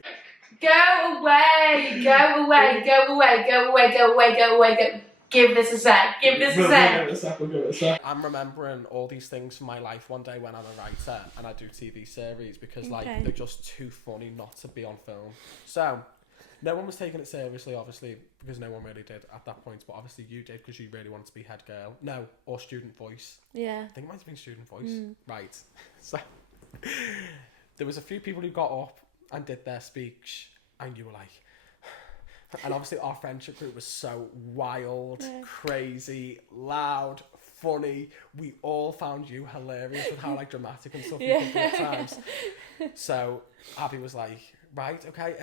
Go away, go away, go away, go away, go away, go away, go. Give this a sec, give this a sec. I'm remembering all these things from my life one day when I'm a writer and I do TV series because like they're just too funny not to be on film. So no one was taking it seriously, obviously, because no one really did at that point, but obviously you did because you really wanted to be head girl. No, or student voice. Yeah. I think it might have been student voice. Right. So there was a few people who got up and did their speech and you were like, and obviously our friendship group was so wild, crazy, loud, funny. We all found you hilarious with how like dramatic and stuff you could be at times. So Abby was like, right, okay,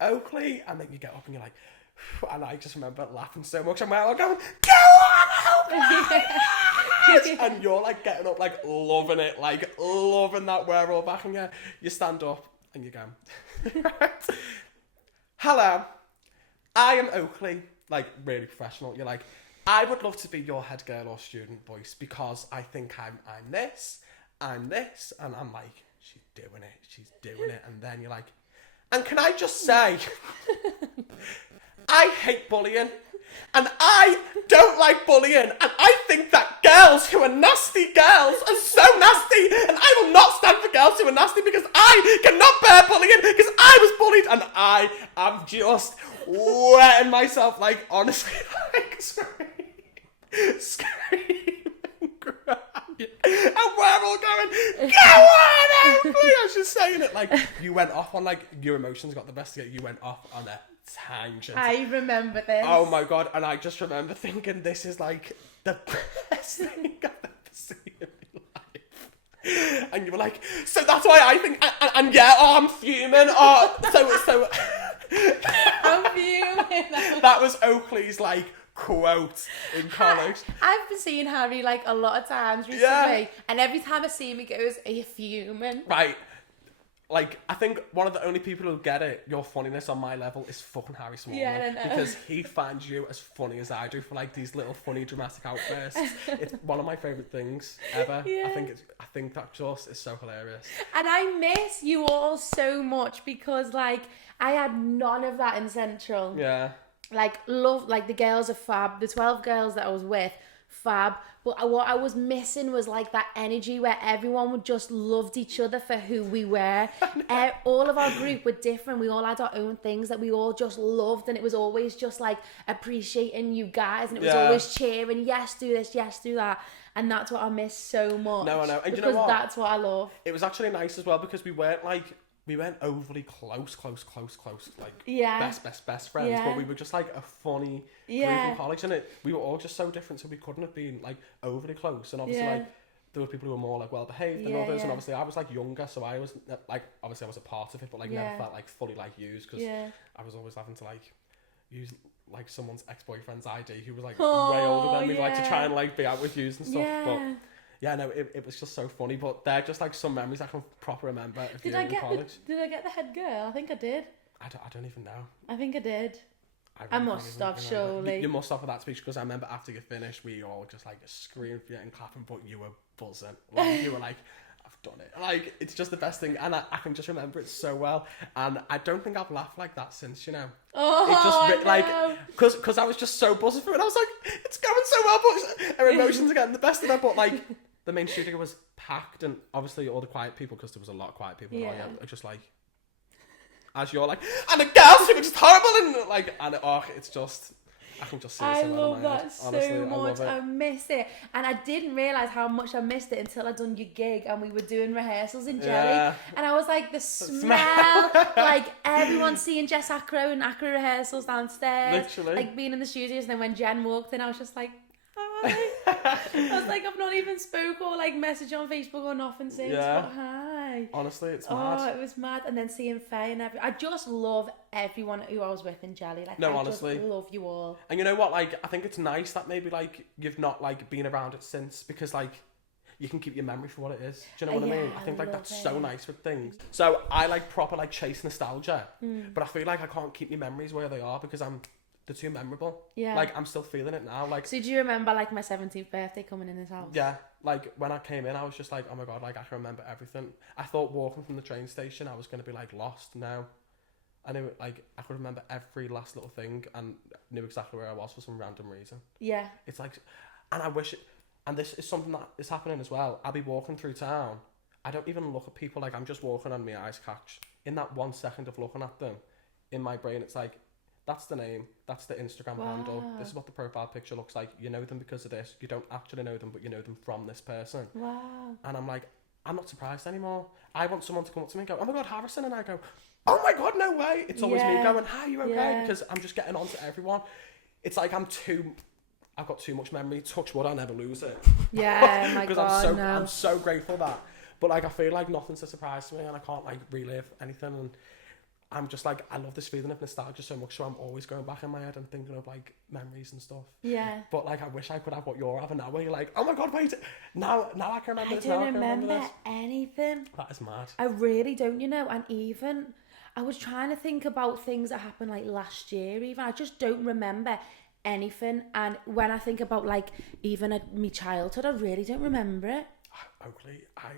Oakleigh, and then you get up and you're like, and I just remember laughing so much and we're all going, go on, Oakleigh! And you're like getting up, like loving it, like loving that we're all backing you. You stand up and you go, hello, I am Oakleigh, like really professional. You're like, I would love to be your head girl or student voice because I think I'm this, and I'm like, she's doing it, and then you're like, and can I just say, I hate bullying, and I don't like bullying, and I think that girls who are nasty girls are so nasty, and I will not stand for girls who are nasty because I cannot bear bullying because I was bullied, and I am just wetting myself, like honestly, like screaming. And we're all going, go on, Oakleigh! I was just saying it like, you went off on like, your emotions got the best of you. You went off on a tangent. I remember this. Oh my God. And I just remember thinking, this is like the best thing I've ever seen in my life. And you were like, so that's why I think, and yeah, oh, I'm fuming. Oh, so I'm fuming. that was Oakleigh's like quote in college. I've been seeing Harry like a lot of times recently, Yeah. and every time I see him, he goes, "Are you fuming?" Right. Like, I think one of the only people who get it, your funniness on my level, is fucking Harry Smallman. Yeah, I know. Because he finds you as funny as I do for like these little funny dramatic outbursts. It's one of my favourite things ever. Yeah. I think that just is so hilarious. And I miss you all so much because like I had none of that in Central. Yeah. Like love, like the girls are fab. The 12 girls that I was with, fab. But what I was missing was like that energy where everyone would just loved each other for who we were. All of our group were different. We all had our own things that we all just loved, and it was always just like appreciating you guys, and it was always cheering. Yes, do this. Yes, do that. And that's what I miss so much. No, I know. And because you know what? That's what I love. It was actually nice as well because we weren't overly close, like best friends, Yeah. but we were just like a funny group in college, and we were all just so different, so we couldn't have been like overly close. And obviously like there were people who were more like well behaved than others, and obviously I was like younger, so I was like obviously I was a part of it, but like never felt like fully like used because I was always having to like use like someone's ex-boyfriend's ID who was like way older than me, like to try and like be out with yous and stuff. But yeah, no, it was just so funny. But they're just like some memories I can proper remember of Did you I in get college. Did I get the head girl? I think I did. I don't even know. I think I did. I must don't even have, remember. surely. You must have for that speech because I remember after you finished, we all just like screamed for you and clapping, but you were buzzing. Like, you were like, I've done it. Like, it's just the best thing, and I can just remember it so well. And I don't think I've laughed like that since, you know. Oh, It just no. like because I was just so buzzing for it. I was like, it's going so well, but her emotions are getting the best of her. But like, the main studio was packed, and obviously all the quiet people, because there was a lot of quiet people. Yeah. Are just like, as you're like, and the girls who were just horrible, and like, and it's just, I can just see it. I so well love in my that head. so Honestly, much. I love it. I miss it. And I didn't realise how much I missed it until I'd done your gig and we were doing rehearsals in Jelly. Yeah. And I was like, the smell, like everyone seeing Jess Acro and Acro rehearsals downstairs. Literally. Like being in the studios. And then when Jen walked in, I was just like, hi. I was like, I've not even spoke or like messaged on Facebook or nothing since. Yeah. But hi. Honestly, it's Oh, mad. it was mad. And then seeing Faye and I just love everyone who I was with in Jelly. Like, No, I honestly. just love you all. And you know what? Like, I think it's nice that maybe like you've not like been around it since, because like you can keep your memory for what it is. Do you know what I mean? I think like love that's so it. nice with things. So I like proper like chase nostalgia, but I feel like I can't keep my memories where they are because they're too memorable. Yeah. Like, I'm still feeling it now. Like, So do you remember like my 17th birthday coming in this house? yeah, like when I came in, I was just like, oh my God, like I can remember everything. I thought walking from the train station, I was going to be like lost. Now I knew like I could remember every last little thing and knew exactly where I was for some random reason. Yeah. It's like, and I wish, and this is something that is happening as well. I'll be walking through town. I don't even look at people, like I'm just walking and my eyes catch. In that 1 second of looking at them, in my brain, it's like, that's the name, that's the Instagram handle, this is what the profile picture looks like. You know them because of this. You don't actually know them, but you know them from this person. Wow. And I'm like, I'm not surprised anymore. I want someone to come up to me and go, oh my God, Harrison. And I go, oh my God, no way. It's always me going, hi, you okay? Yeah. Because I'm just getting on to everyone. It's like I've got too much memory. Touch wood, I never lose it. Yeah, my Because God, I'm so grateful that. But like, I feel like nothing's a surprise to me and I can't like relive anything. And I'm just like, I love this feeling of nostalgia so much, so I'm always going back in my head and thinking of like memories and stuff. Yeah. But like, I wish I could have what you're having now, where you're like, oh my God, wait, now I can remember I this. Now don't I can remember remember this. anything. That is mad. I really don't, you know, and even I was trying to think about things that happened like last year even. I just don't remember anything. And when I think about like even my childhood, I really don't remember it. Oakleigh, I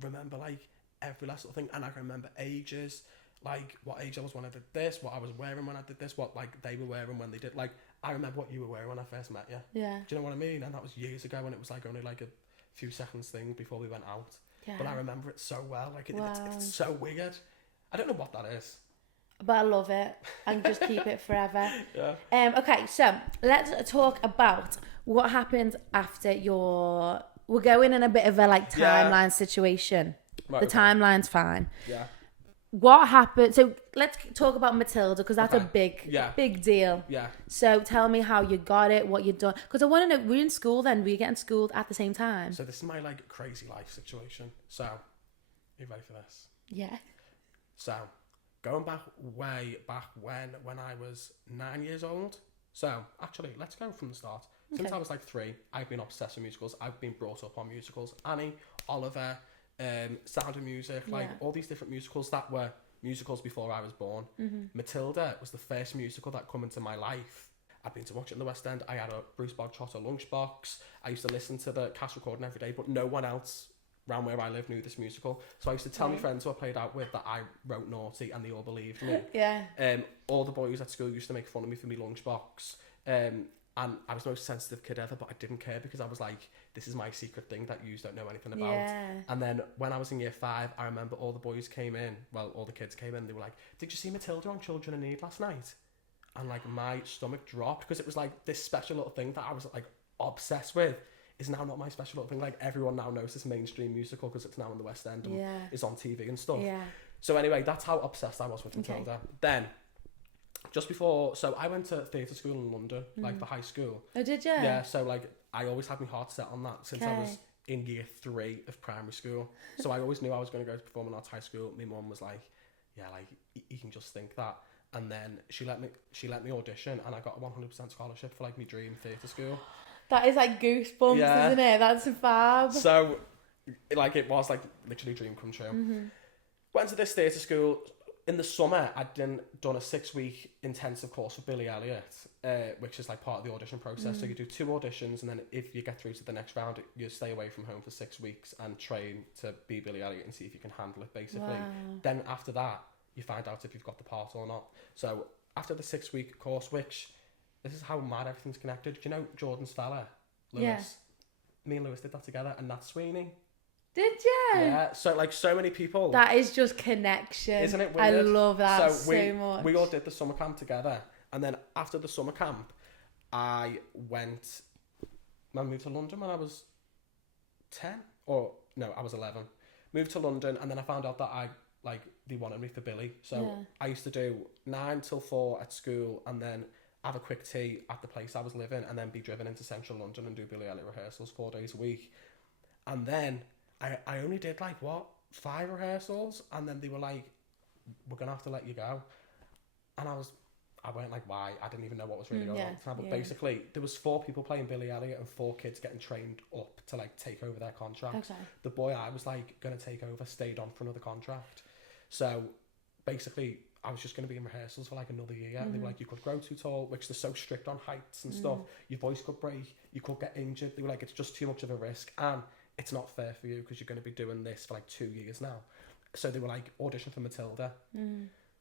remember like every last little thing, and I can remember ages, like what age I was when I did this, what I was wearing when I did this, what like they were wearing when they did. Like, I remember what you were wearing when I first met you. Yeah. Do you know what I mean? And that was years ago, and it was like only like a few seconds thing before we went out. Yeah. But I remember it so well. Like, Wow. it's so weird. I don't know what that is. But I love it and just keep it forever. Yeah. Okay, so let's talk about what happened after your we're going in a bit of a like Yeah. timeline situation. Right, The okay. timeline's fine. Yeah. What happened? So let's talk about Matilda because that's a Okay. big deal. Yeah. So tell me how you got it, what you've done. Because I want to know, were you in school then? Were you getting schooled at the same time? So this is my like crazy life situation. So, you ready for this? Yeah. So, going back way back when I was 9 years old. So, actually, let's go from the start. Since Okay. I was like 3, I've been obsessed with musicals. I've been brought up on musicals. Annie, Oliver, Sound of Music, like Yeah. all these different musicals that were musicals before I was born. Mm-hmm. Matilda was the first musical that come into my life. I've been to watch it in the West End. I had a Bruce Bogtrotter lunchbox. I used to listen to the cast recording every day, but no one else around where I live knew this musical. So I used to tell my Right. friends who I played out with that I wrote Naughty, and they all believed me. Yeah. All the boys at school used to make fun of me for my lunchbox. And I was the most sensitive kid ever, but I didn't care because I was like, this is my secret thing that you don't know anything about. Yeah. And then when I was in year 5, I remember all the boys came in, well, all the kids came in, they were like, did you see Matilda on Children in Need last night? And like my stomach dropped because it was like this special little thing that I was like obsessed with is now not my special little thing. Like everyone now knows this mainstream musical because it's now in the West End and Yeah. is on TV and stuff. Yeah. So anyway, that's how obsessed I was with Matilda. Then, just before, so I went to theatre school in London, like the high school. Oh, did you? Yeah, so like I always had my heart set on that since I was Okay. in year 3 of primary school. So I always knew I was going to go to performing arts high school. My mum was like, yeah, like you can just think that. And then she let me audition, and I got a 100% scholarship for like my dream theatre school. That is like goosebumps, Yeah. isn't it? That's fab. So like it was like literally a dream come true. Went to this theatre school. In the summer, I'd done a 6-week intensive course with Billy Elliot, which is like part of the audition process. So you do 2 auditions, and then if you get through to the next round, you stay away from home for 6 weeks and train to be Billy Elliot and see if you can handle it, basically. Wow. Then after that, you find out if you've got the part or not. So after the 6-week course, which this is how mad everything's connected. Do you know Jordan's fella, Lewis? Yeah. Me and Lewis did that together, and Nat Sweeney. Did you? Yeah. So like so many people. That is just connection. Isn't it I weird? love that so much. We all did the summer camp together, and then after the summer camp, I moved to London when I was 10, or no, I was 11. Moved to London, and then I found out that they wanted me for Billy. So Yeah. I used to do 9 till 4 at school, and then have a quick tea at the place I was living, and then be driven into central London and do Billy Elliot rehearsals 4 days a week. And then I only did 5 rehearsals, and then they were like, we're gonna have to let you go. And I went like, why? I didn't even know what was really going on at the time. But basically there was 4 people playing Billy Elliot and 4 kids getting trained up to take over their contracts. Okay. The boy I was gonna take over stayed on for another contract. So basically I was just going to be in rehearsals for another year, and they were like, you could grow too tall, which they're so strict on heights and stuff. Your voice could break, you could get injured. They were like, it's just too much of a risk, and it's not fair for you because you're going to be doing this for 2 years now. So they were like, audition for Matilda.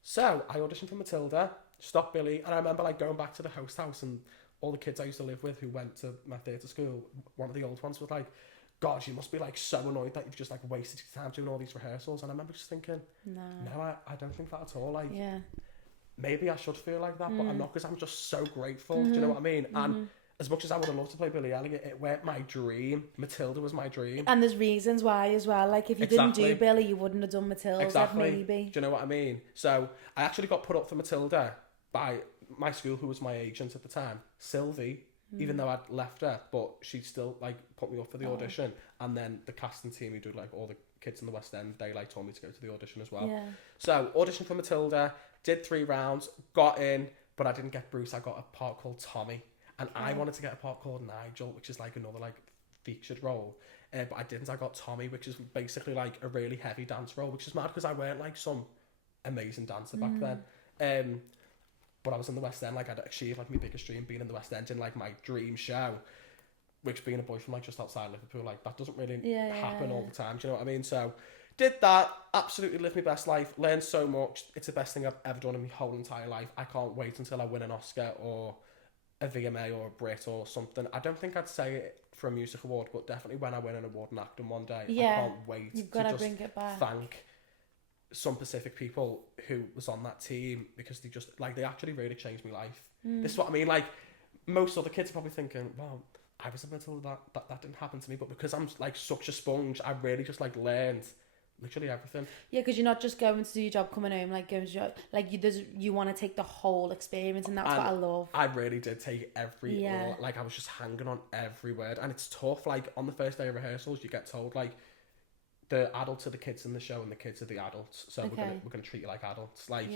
So I auditioned for Matilda, stopped Billy, and I remember going back to the host house, and all the kids I used to live with who went to my theatre school, one of the old ones was like, God, you must be so annoyed that you've just wasted your time doing all these rehearsals. And I remember just thinking, no, I don't think that at all. Yeah. Maybe I should feel like that, but I'm not, because I'm just so grateful. Do you know what I mean? And as much as I would have loved to play Billy Elliot, it weren't my dream. Matilda was my dream. And there's reasons why as well. If you didn't do Billy, you wouldn't have done Matilda. Exactly. Maybe. Do you know what I mean? So I actually got put up for Matilda by my school, who was my agent at the time, Sylvie. Even though I'd left her, but she still put me up for the audition. And then the casting team who did all the kids in the West End, they told me to go to the audition as well. Yeah. So auditioned for Matilda, did 3 rounds, got in, but I didn't get Bruce. I got a part called Tommy, and I wanted to get a part called Nigel, which is another featured role. But I didn't. I got Tommy, which is basically a really heavy dance role, which is mad because I weren't some amazing dancer back then. But I was in the West End, I'd achieved my biggest dream, being in the West End in my dream show, which being a boy from just outside Liverpool, that doesn't really happen all the time. Do you know what I mean? So did that, absolutely lived my best life, learned so much. It's the best thing I've ever done in my whole entire life. I can't wait until I win an Oscar or a VMA or a Brit or something. I don't think I'd say it for a music award, but definitely when I win an award in acting one day, I can't wait You've got to just bring it back. thank some Pacific people who was on that team, because they just they actually really changed my life. This is what I mean. Most other kids are probably thinking, well, I was in Matilda, that didn't happen to me, but because I'm like such a sponge, I really just like learned literally everything. Yeah, because you're not just going to do your job, coming home, like going to your, like you want to take the whole experience, and that's what I love. I really did take like I was just hanging on every word, and it's tough. Like on the first day of rehearsals, you get told like the adults are the kids in the show and the kids are the adults, so we're gonna treat you like adults. Like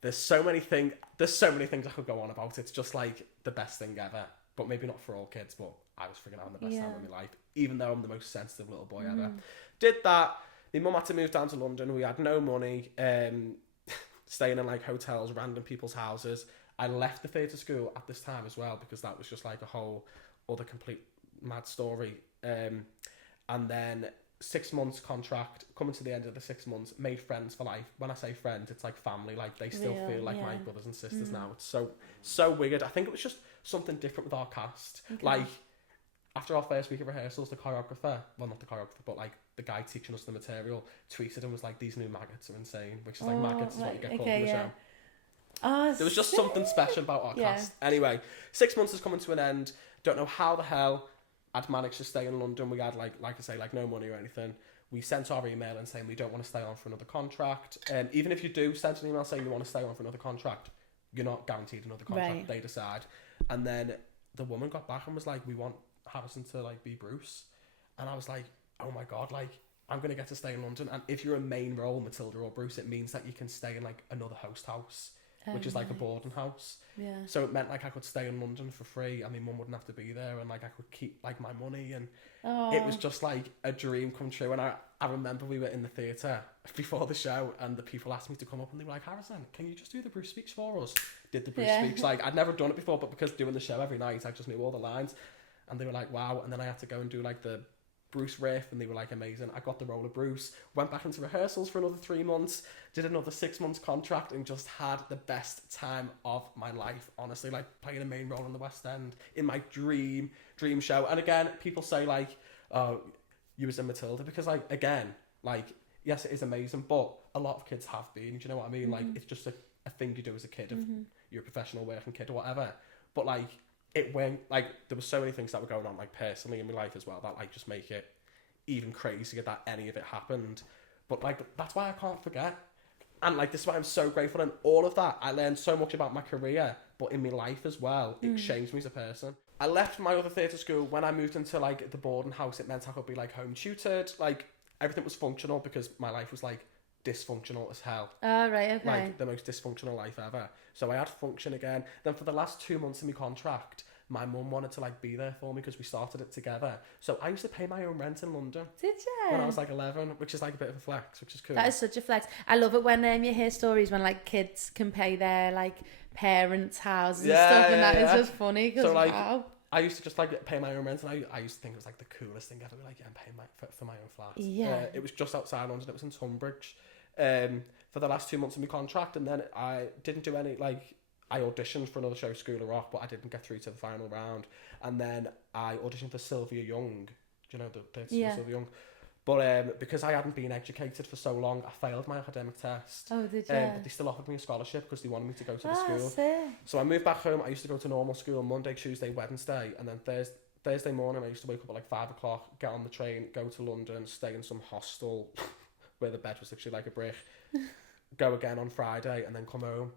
there's so many things I could go on about. It's just like the best thing ever, but maybe not for all kids. But I was freaking having the best time of my life, even though I'm the most sensitive little boy ever. Did that. My mum had to move down to London. We had no money, staying in like hotels, random people's houses. I left the theatre school at this time as well, because that was just like a whole other complete mad story. And then 6 months contract, coming to the end of the 6 months, made friends for life. When I say friends, it's like family. Like they still feel like my brothers and sisters now. It's so weird. I think it was just something different with our cast. Like after our first week of rehearsals, the choreographer, well not the choreographer, but like the guy teaching us the material, tweeted and was like, "These new maggots are insane," which is like maggots is what you get called in the show. Oh, there was just something special about our cast. Anyway, 6 months is coming to an end. Don't know how the hell I'd managed to stay in London. We had like I say, like no money or anything. We sent our email and saying we don't want to stay on for another contract. Even if you do send an email saying you want to stay on for another contract, you're not guaranteed another contract. Right. They decide. And then the woman got back and was like, "We want Harrison to like be Bruce." And I was like, "Oh my god, like I'm gonna get to stay in London, and if you're a main role, Matilda or Bruce, it means that you can stay in like another host house, which is like a boarding house." Yeah. So it meant like I could stay in London for free, and my mum wouldn't have to be there, and like I could keep like my money, and it was just like a dream come true. And I remember we were in the theatre before the show, and the people asked me to come up, and they were like, "Harrison, can you just do the Bruce speech for us?" Did the Bruce speech. Like I'd never done it before, but because doing the show every night, I just knew all the lines, and they were like, "Wow!" And then I had to go and do like the Bruce riff, and they were like amazing. I got the role of Bruce, went back into rehearsals for another 3 months, did another 6 months contract, and just had the best time of my life, honestly. Like playing a main role in the West End in my dream show. And again, people say like, "Oh, you was in Matilda," because like again, like yes, it is amazing, but a lot of kids have been, do you know what I mean? Like it's just a thing you do as a kid, if you're a professional working kid or whatever. But like it went, like there were so many things that were going on like personally in my life as well that like just make it even crazier that any of it happened. But like that's why I can't forget, and like this is why I'm so grateful. And all of that, I learned so much about my career, but in my life as well, it changed me as a person. I left my other theatre school. When I moved into like the boarding house, it meant I could be like home tutored, like everything was functional, because my life was like dysfunctional as hell. Oh, right, okay. Like the most dysfunctional life ever. So I had function again. Then for the last 2 months of my contract, my mum wanted to like be there for me because we started it together. So I used to pay my own rent in London. Did you? When I was like 11, which is like a bit of a flex, which is cool. That is such a flex. I love it when you hear stories when like kids can pay their like parents' houses and stuff, and that is just funny because so, like, wow. I used to just like pay my own rent, and I used to think it was like the coolest thing ever. Like, I'm paying for my own flat. Yeah. It was just outside London. It was in Tunbridge. For the last 2 months of my contract, and then I didn't do any like. I auditioned for another show, School of Rock, but I didn't get through to the final round. And then I auditioned for Sylvia Young. Do you know the Sylvia Young? But because I hadn't been educated for so long, I failed my academic test. Oh, did you? But they still offered me a scholarship because they wanted me to go to the school. Sick. So I moved back home. I used to go to normal school Monday, Tuesday, Wednesday, and then Thursday morning I used to wake up at like 5 o'clock, get on the train, go to London, stay in some hostel where the bed was literally like a brick, go again on Friday, and then come home.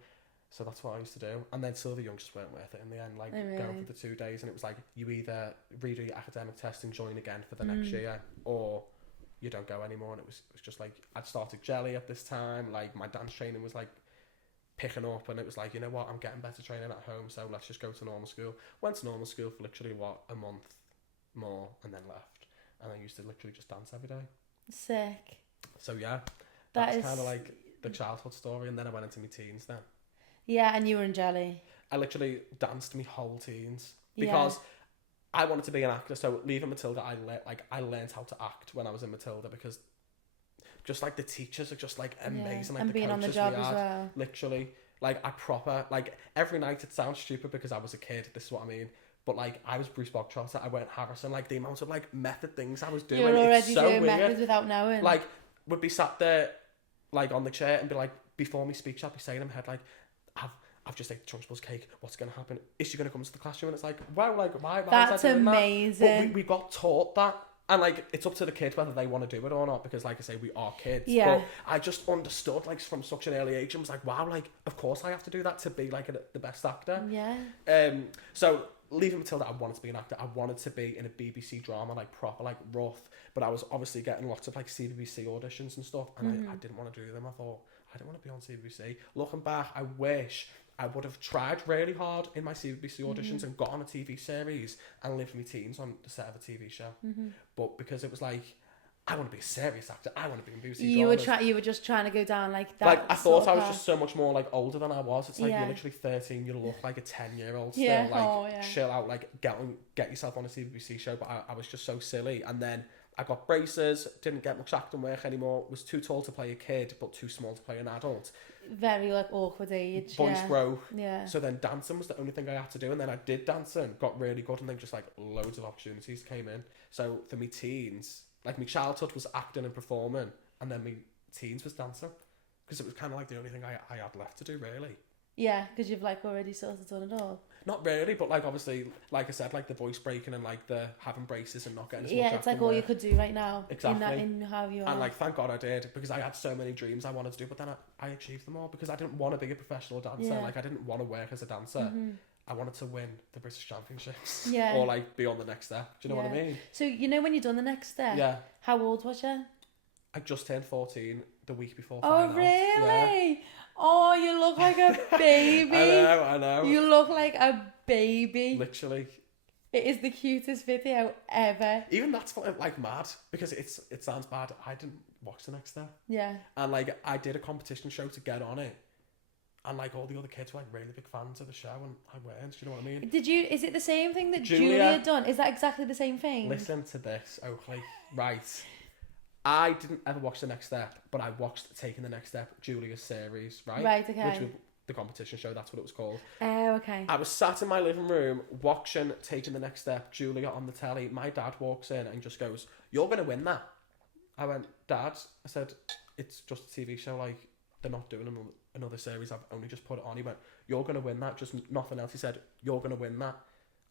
So that's what I used to do. And then Sylvia Young just weren't worth it in the end. Like, going for the 2 days, and it was like, you either redo your academic test and join again for the next year, or you don't go anymore. And it was just like, I'd started jelly at this time. Like, my dance training was like picking up, and it was like, you know what, I'm getting better training at home, so let's just go to normal school. Went to normal school for literally, a month more, and then left. And I used to literally just dance every day. Sick. So yeah, that's kind of like the childhood story. And then I went into my teens then. Yeah, and you were in jelly. I literally danced my whole teens because I wanted to be an actor. So leaving Matilda, I learned how to act when I was in Matilda, because just like the teachers are just like amazing. Like and the being coaches on the job we had, as well. literally, like I proper like every night. It sounds stupid because I was a kid. This is what I mean. But like I was Bruce Bogtrotter, I weren't Harrison. Like the amount of like method things I was doing. You were already it's so doing weird. methods without knowing. Like would be sat there, like on the chair, and be like, before me speech, I'd be saying in my head like, I've just ate the Trunchbull's cake. What's going to happen? Is she going to come to the classroom? And it's like, wow, like, why That's is I doing amazing. That? But we got taught that. And, like, it's up to the kids whether they want to do it or not, because, like I say, we are kids. Yeah. But I just understood, like, from such an early age, and was like, wow, like, of course I have to do that to be, like, the best actor. Yeah. So, leaving Matilda, I wanted to be an actor. I wanted to be in a BBC drama, like, proper, like, rough. But I was obviously getting lots of, like, CBBC auditions and stuff, and I didn't want to do them. I thought, I don't want to be on CBBC. Looking back, I wish I would have tried really hard in my CBBC auditions and got on a TV series and lived my teens on the set of a TV show. But because it was like, I want to be a serious actor, I want to be in BBC dramas. You were just trying to go down like that. Like, I thought I was just so much more, like, older than I was. It's like, Yeah. you're literally 13, you look like a 10-year-old still. Yeah. Like, chill out, like, get yourself on a CBBC show. But I was just so silly. And then I got braces, didn't get much acting work anymore, was too tall to play a kid, but too small to play an adult. Very, like, awkward age. Voice broke. Yeah. So then dancing was the only thing I had to do, and then I did dancing, got really good, and then just, like, loads of opportunities came in. So for me teens, like, my childhood was acting and performing, and then my teens was dancing, because it was kind of like the only thing I had left to do, really. Yeah, because you've, like, already sort of done it all. Not really, but, like, obviously, like I said, like, the voice breaking and, like, the having braces and not getting as much Yeah, it's like acting all you work. could do right now. Exactly. In how you are. And, like, thank God I did, because I had so many dreams I wanted to do, but then I achieved them all, because I didn't want to be a professional dancer. Yeah. Like, I didn't want to work as a dancer. I wanted to win the British Championships. Yeah. Or, like, be on the next step. Do you know what I mean? So, you know when you done the next step? Yeah. How old was you? I just turned 14 the week before Oh, finals. really? Yeah. Oh, you look like a baby. I know. You look like a baby. Literally. It is the cutest video ever. Even that's, like, mad, because it sounds bad. I didn't watch the next step. Yeah. And, like, I did a competition show to get on it. And, like, all the other kids were, like, really big fans of the show, and I weren't. Do you know what I mean? Is it the same thing that Julia Julia done? Is that exactly the same thing? Listen to this, Oakleigh. Right. I didn't ever watch The Next Step, but I watched Taking the Next Step, Julia's series, right? Right, okay. Which was the competition show, that's what it was called. Oh, okay. I was sat in my living room watching Taking the Next Step, Julia on the telly. My dad walks in and just goes, "You're going to win that." I went, "Dad," I said, "it's just a TV show, like, they're not doing another series, I've only just put it on." He went, "You're going to win that, just nothing else." He said, "You're going to win that."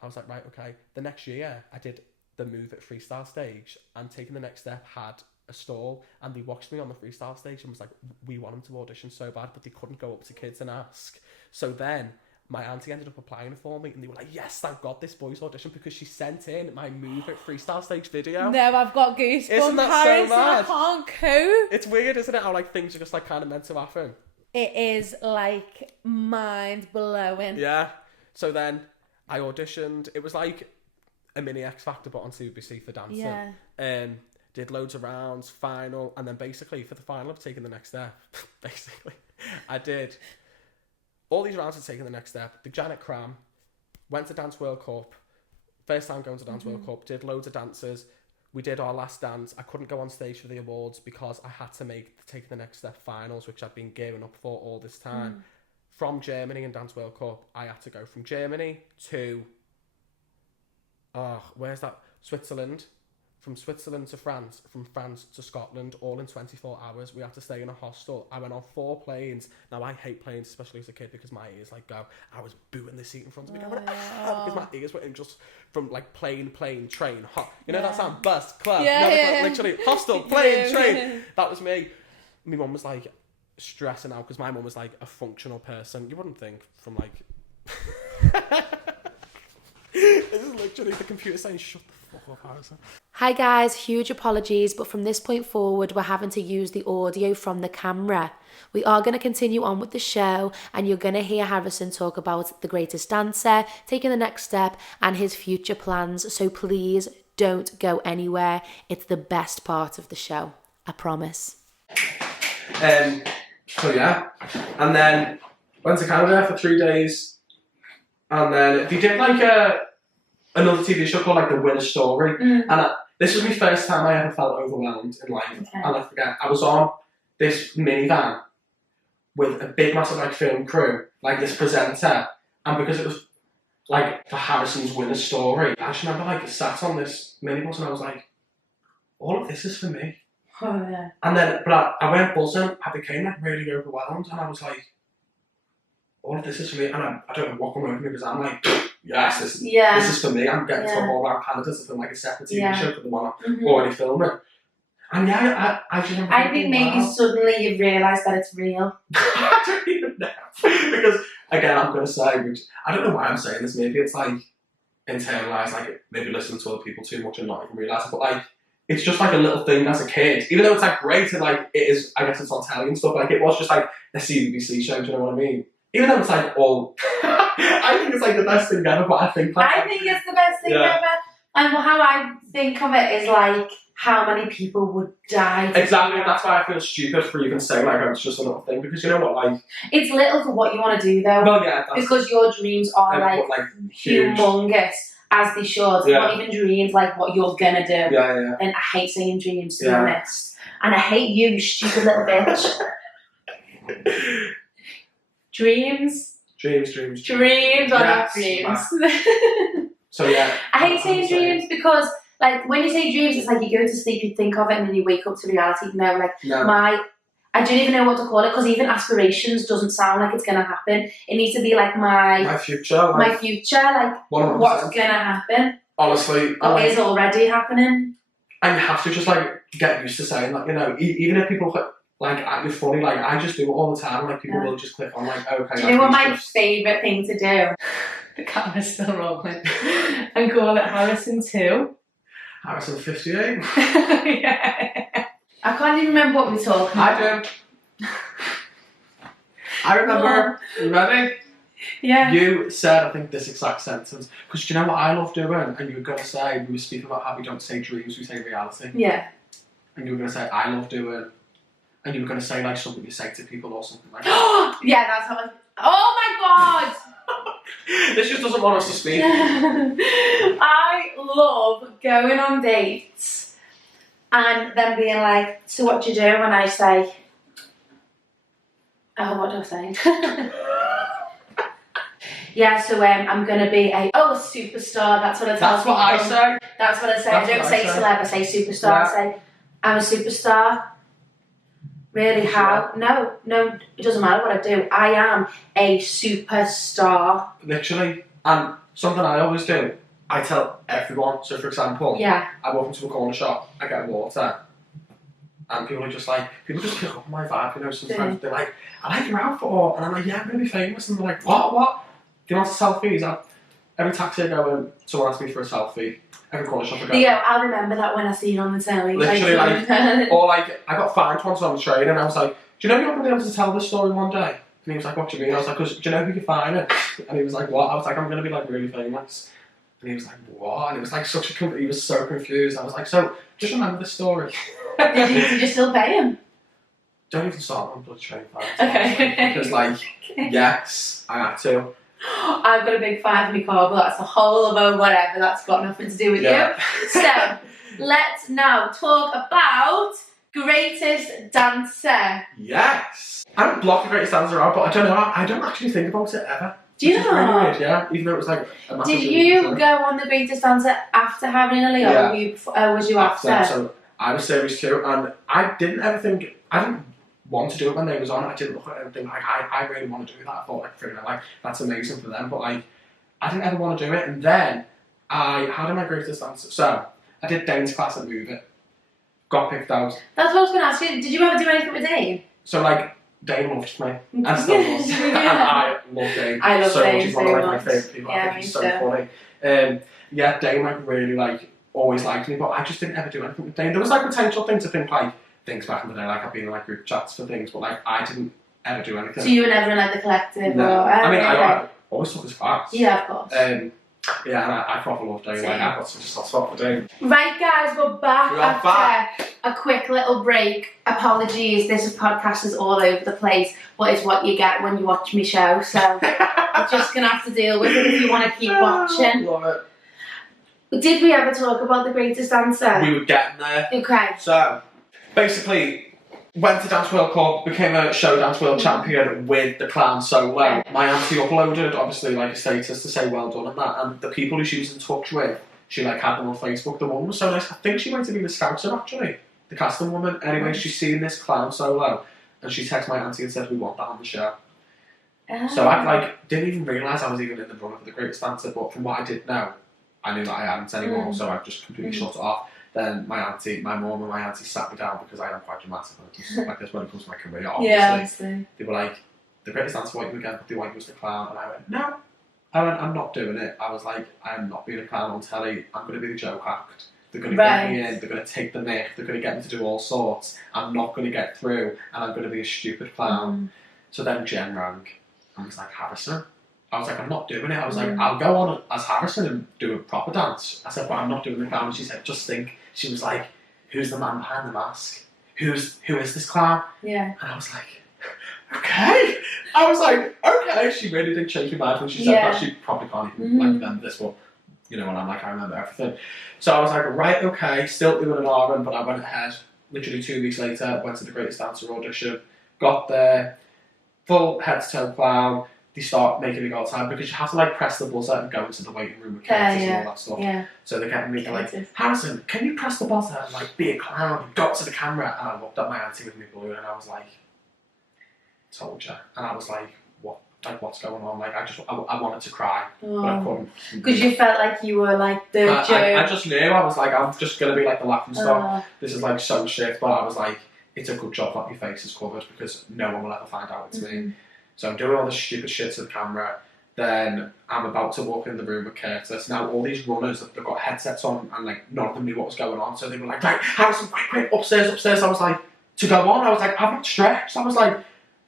I was like, right, okay. The next year, I did the Move It freestyle stage, and Taking the Next Step had a stall, and they watched me on the freestyle stage and was like, we want him to audition so bad, but they couldn't go up to kids and ask. So then my auntie ended up applying for me, and they were like, yes, thank God this boy's auditioned, because she sent in my Move It freestyle stage video. No, I've got goosebumps. Isn't that so mad? I can't cope. It's weird, isn't it, how, like, things are just, like, kind of meant to happen. It is, like, mind-blowing. Yeah. So then I auditioned. It was like a mini X Factor, but on CBBC for dancing. Yeah. Did loads of rounds, final, and then basically for the final of Taking the Next Step, basically, I did all these rounds of Taking the Next Step. The Janet Cram, went to Dance World Cup, first time going to Dance World Cup, did loads of dances. We did our last dance. I couldn't go on stage for the awards because I had to make the Taking the Next Step finals, which I'd been gearing up for all this time. From Germany in Dance World Cup, I had to go from Germany to, where's that? Switzerland. From Switzerland to France, from France to Scotland, all in 24 hours. We had to stay in a hostel. I went on 4 planes. Now, I hate planes, especially as a kid, because my ears, like, go. I was booting the seat in front of me, going, because my ears were in just from, like, plane, train, you know that sound? Bus, club, literally, hostel, plane, train. That was me. My mum was, like, stressing out, because my mum was, like, a functional person. You wouldn't think from, like... This is literally the computer saying, shut the fuck up, Harrison. Hi guys, huge apologies, but from this point forward, we're having to use the audio from the camera. We are going to continue on with the show, and you're going to hear Harrison talk about The Greatest Dancer, taking the next step, and his future plans. So please don't go anywhere. It's the best part of the show. I promise. So yeah, and then went to Canada for 3 days, and then they did like another TV show called like The Winner's Story, and this was my first time I ever felt overwhelmed in life. And I forget, I was on this minivan with a big massive like film crew, like this presenter, and because it was like for Harrison's Winner's Story, I just remember like sat on this minibus and I was like, all of this is for me. Oh, yeah. And then, but I went buzzing, I became like really overwhelmed, and I was like, all of this is for me, and I don't know what come over me because I'm like, yes, this is for me. I'm getting top all around Canada to film like a separate TV show for the one I'm already filming. And I think maybe suddenly you've realised that it's real. I don't even know. Because, again, I'm going to say, which I don't know why I'm saying this, maybe it's like internalised, like maybe listening to other people too much and not even realising, but like, it's just like a little thing as a kid. Even though it's like great and like it is, I guess it's on telly and stuff, like it was just like a CBBC show, do you know what I mean? Even though it's like all, I think it's like the best thing ever, but I think like, I think it's the best thing ever. And how I think of it is like, how many people would die? Exactly, and that's why I feel stupid for even saying like it's just a little thing, because you know what, like... It's little for what you want to do though. Well, yeah, that's... Because your dreams are like huge. Humongous, as they should. Yeah. Not even dreams, like what you're gonna do. Yeah. And I hate saying dreams, to be honest. And I hate you stupid little bitch. Dreams. Dreams are not dreams. So yeah. I hate saying dreams because, like, when you say dreams, it's like you go to sleep, you think of it, and then you wake up to reality. No, like, I don't even know what to call it, because even aspirations doesn't sound like it's gonna happen. It needs to be like my future, like 100%. What's gonna happen. Honestly. Or is already happening. And you have to just, like, get used to saying, like, you know, even if people, like, act you funny, like, I just do it all the time, like, people will just click on, like, okay. Do you know what my favourite thing to do? The camera's still rolling. And call it Harrison 2. Harrison 58? Yeah. I can't even remember what we were talking about. I do. I remember. You ready? Yeah. You said, I think, this exact sentence. Because do you know what I love doing? And you were going to say, we were speaking about how we don't say dreams, we say reality. Yeah. And you were going to say, I love doing. And you were going to say, like, something you say to people or something like that. Yeah, that's how oh my god! This just doesn't want us to speak. I love going on dates and then being like, so what do you do? And I say, oh, what do I say? Yeah, so I'm going to be a superstar. That's what I tell people. That's what I say. That's what I say. I don't say celeb, I say superstar. Yeah. I say, I'm a superstar. Really, how? No, it doesn't matter what I do. I am a superstar. Literally. And something I always do, I tell everyone. So, for example, I walk into a corner shop, I get water, and people just pick up my vibe, you know, sometimes they're like, I like your outfit, and I'm like, yeah, I'm going to be famous, and they're like, what? Do you want selfies? Every taxi I go in, someone asks me for a selfie. Every corner shop I go. Yeah, I'll remember that when I see you on the telly. Literally, or I got fined once on the train, and I was like, do you know you're not going to be able to tell this story one day? And he was like, what do you mean? I was like, do you know who you're fining? And he was like, what? I was like, I'm going to be like really famous. And he was like, what? And it was like he was so confused. I was like, so, just remember this story. Did you still pay him? Don't even start on blood train fines. Okay. Because yes, I had to. I've got a big fine for my car, but that's a whole other whatever. That's got nothing to do with you. So, let's now talk about greatest dancer. Yes. I don't block the greatest dancer out, but I don't know. I don't actually think about it ever. Do you know? Really weird, yeah. Even though it was like a massive. Did you go on the greatest dancer after having a Leo, or was you after? So I was series 2, and I didn't ever think. I didn't want to do it when they was on. I didn't look at it and think like I really want to do that. I thought that's amazing for them, but I didn't ever want to do it. And then how did my greatest dancer? So I did Dane's class at Move It. Got picked out. That's what I was going to ask you. Did you ever do anything with Dane? So Dane loved me, and still loves me, and I love Dane. I love so Dane much. He's one of my favourite people. I think he's so funny. Dane really always liked me, but I just didn't ever do anything with Dane. There was potential thing to think things back in the day, I've been in group chats for things, but I didn't ever do anything. So you were never in the collective? No. Or, I always took his class. Yeah, of course. And I probably love Dane. I've got such a soft spot for Dane. Right, guys, we're back after a quick little break. Apologies, this podcast is all over the place, but it's what you get when you watch me show, so you're just going to have to deal with it if you want to keep watching. Love it. Did we ever talk about the greatest dancer? We were getting there. Okay. So, basically, went to Dance World Club, became a show Dance World champion with the clown solo. My auntie uploaded, obviously, a status to say well done and that, and the people who she was in touch with, she had them on Facebook. The woman was so nice. I think she went to be the scouser, actually, the casting woman. Anyway, she's seen this clown solo, and she texted my auntie and said, we want that on the show. So I like didn't even realise I was even in the running for the greatest dancer, but from what I did know, I knew that I hadn't anymore, so I just completely shut it off. Then my mum and my auntie sat me down because I am quite dramatic and stuff like this when it comes to my career, obviously. They were like, the greatest dancer want you again, but they want you as the clown. And I went, no. I went, I'm not doing it. I was like, I'm not being a clown on telly. I'm going to be the joke act. They're going to get me in. They're going to take the mick. They're going to get me to do all sorts. I'm not going to get through, and I'm going to be a stupid clown. So then Jen rang and was like, Harrison. I was like, I'm not doing it. I was like, I'll go on as Harrison and do a proper dance. I said, but I'm not doing the clown. And she said, just think. She was like, who's the man behind the mask? Who is this clown? Yeah. And I was like, okay. I was like, okay. She really did change my mind when she said that. She probably can't even remember this, but you know, and I'm like, I remember everything. So I was like, right, okay. Still doing an organ, but I went ahead. Literally 2 weeks later, went to the Greatest Dancer audition. Got there, full head to toe clown. They start making me go outside because you have to like press the buzzer and go into the waiting room with characters and all that stuff. So they're getting me like, Harrison, can you press the buzzer and like be a clown and go up to the camera? And I looked at my auntie with my balloon and I was like, told you. And I was like, what? Like what's going on? Like I wanted to cry, but I couldn't. Because you felt like you were like the joke. I just knew. I was like, I'm just gonna be like the laughing stock. This is like so shit. But I was like, it's a good job that my face is covered because no one will ever find out it's me. So I'm doing all this stupid shit to the camera. Then I'm about to walk in the room with Curtis. Now all these runners, they've got headsets on and like none of them knew what was going on. So they were like, right, Harrison, quick, upstairs. I was like, to go on? I was like, I'm not stretched. I was like,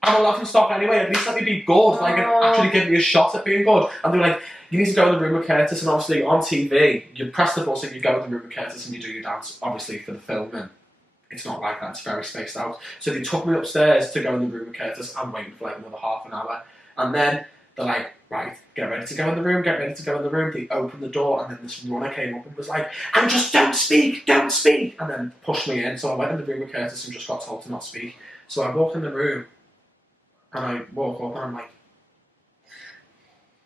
I'm a laughing stock anyway. At least let me be good. Like actually give me a shot at being good. And they were like, you need to go in the room with Curtis. And obviously on TV, you press the button, you go in the room with Curtis and you do your dance, obviously for the filming. It's not like that, it's very spaced out. So they took me upstairs to go in the room with Curtis. I'm waiting for like another half an hour. And then they're like, right, get ready to go in the room, They opened the door and then this runner came up and was like, and just don't speak. And then pushed me in. So I went in the room with Curtis and just got told to not speak. So I walk in the room and I walk up and I'm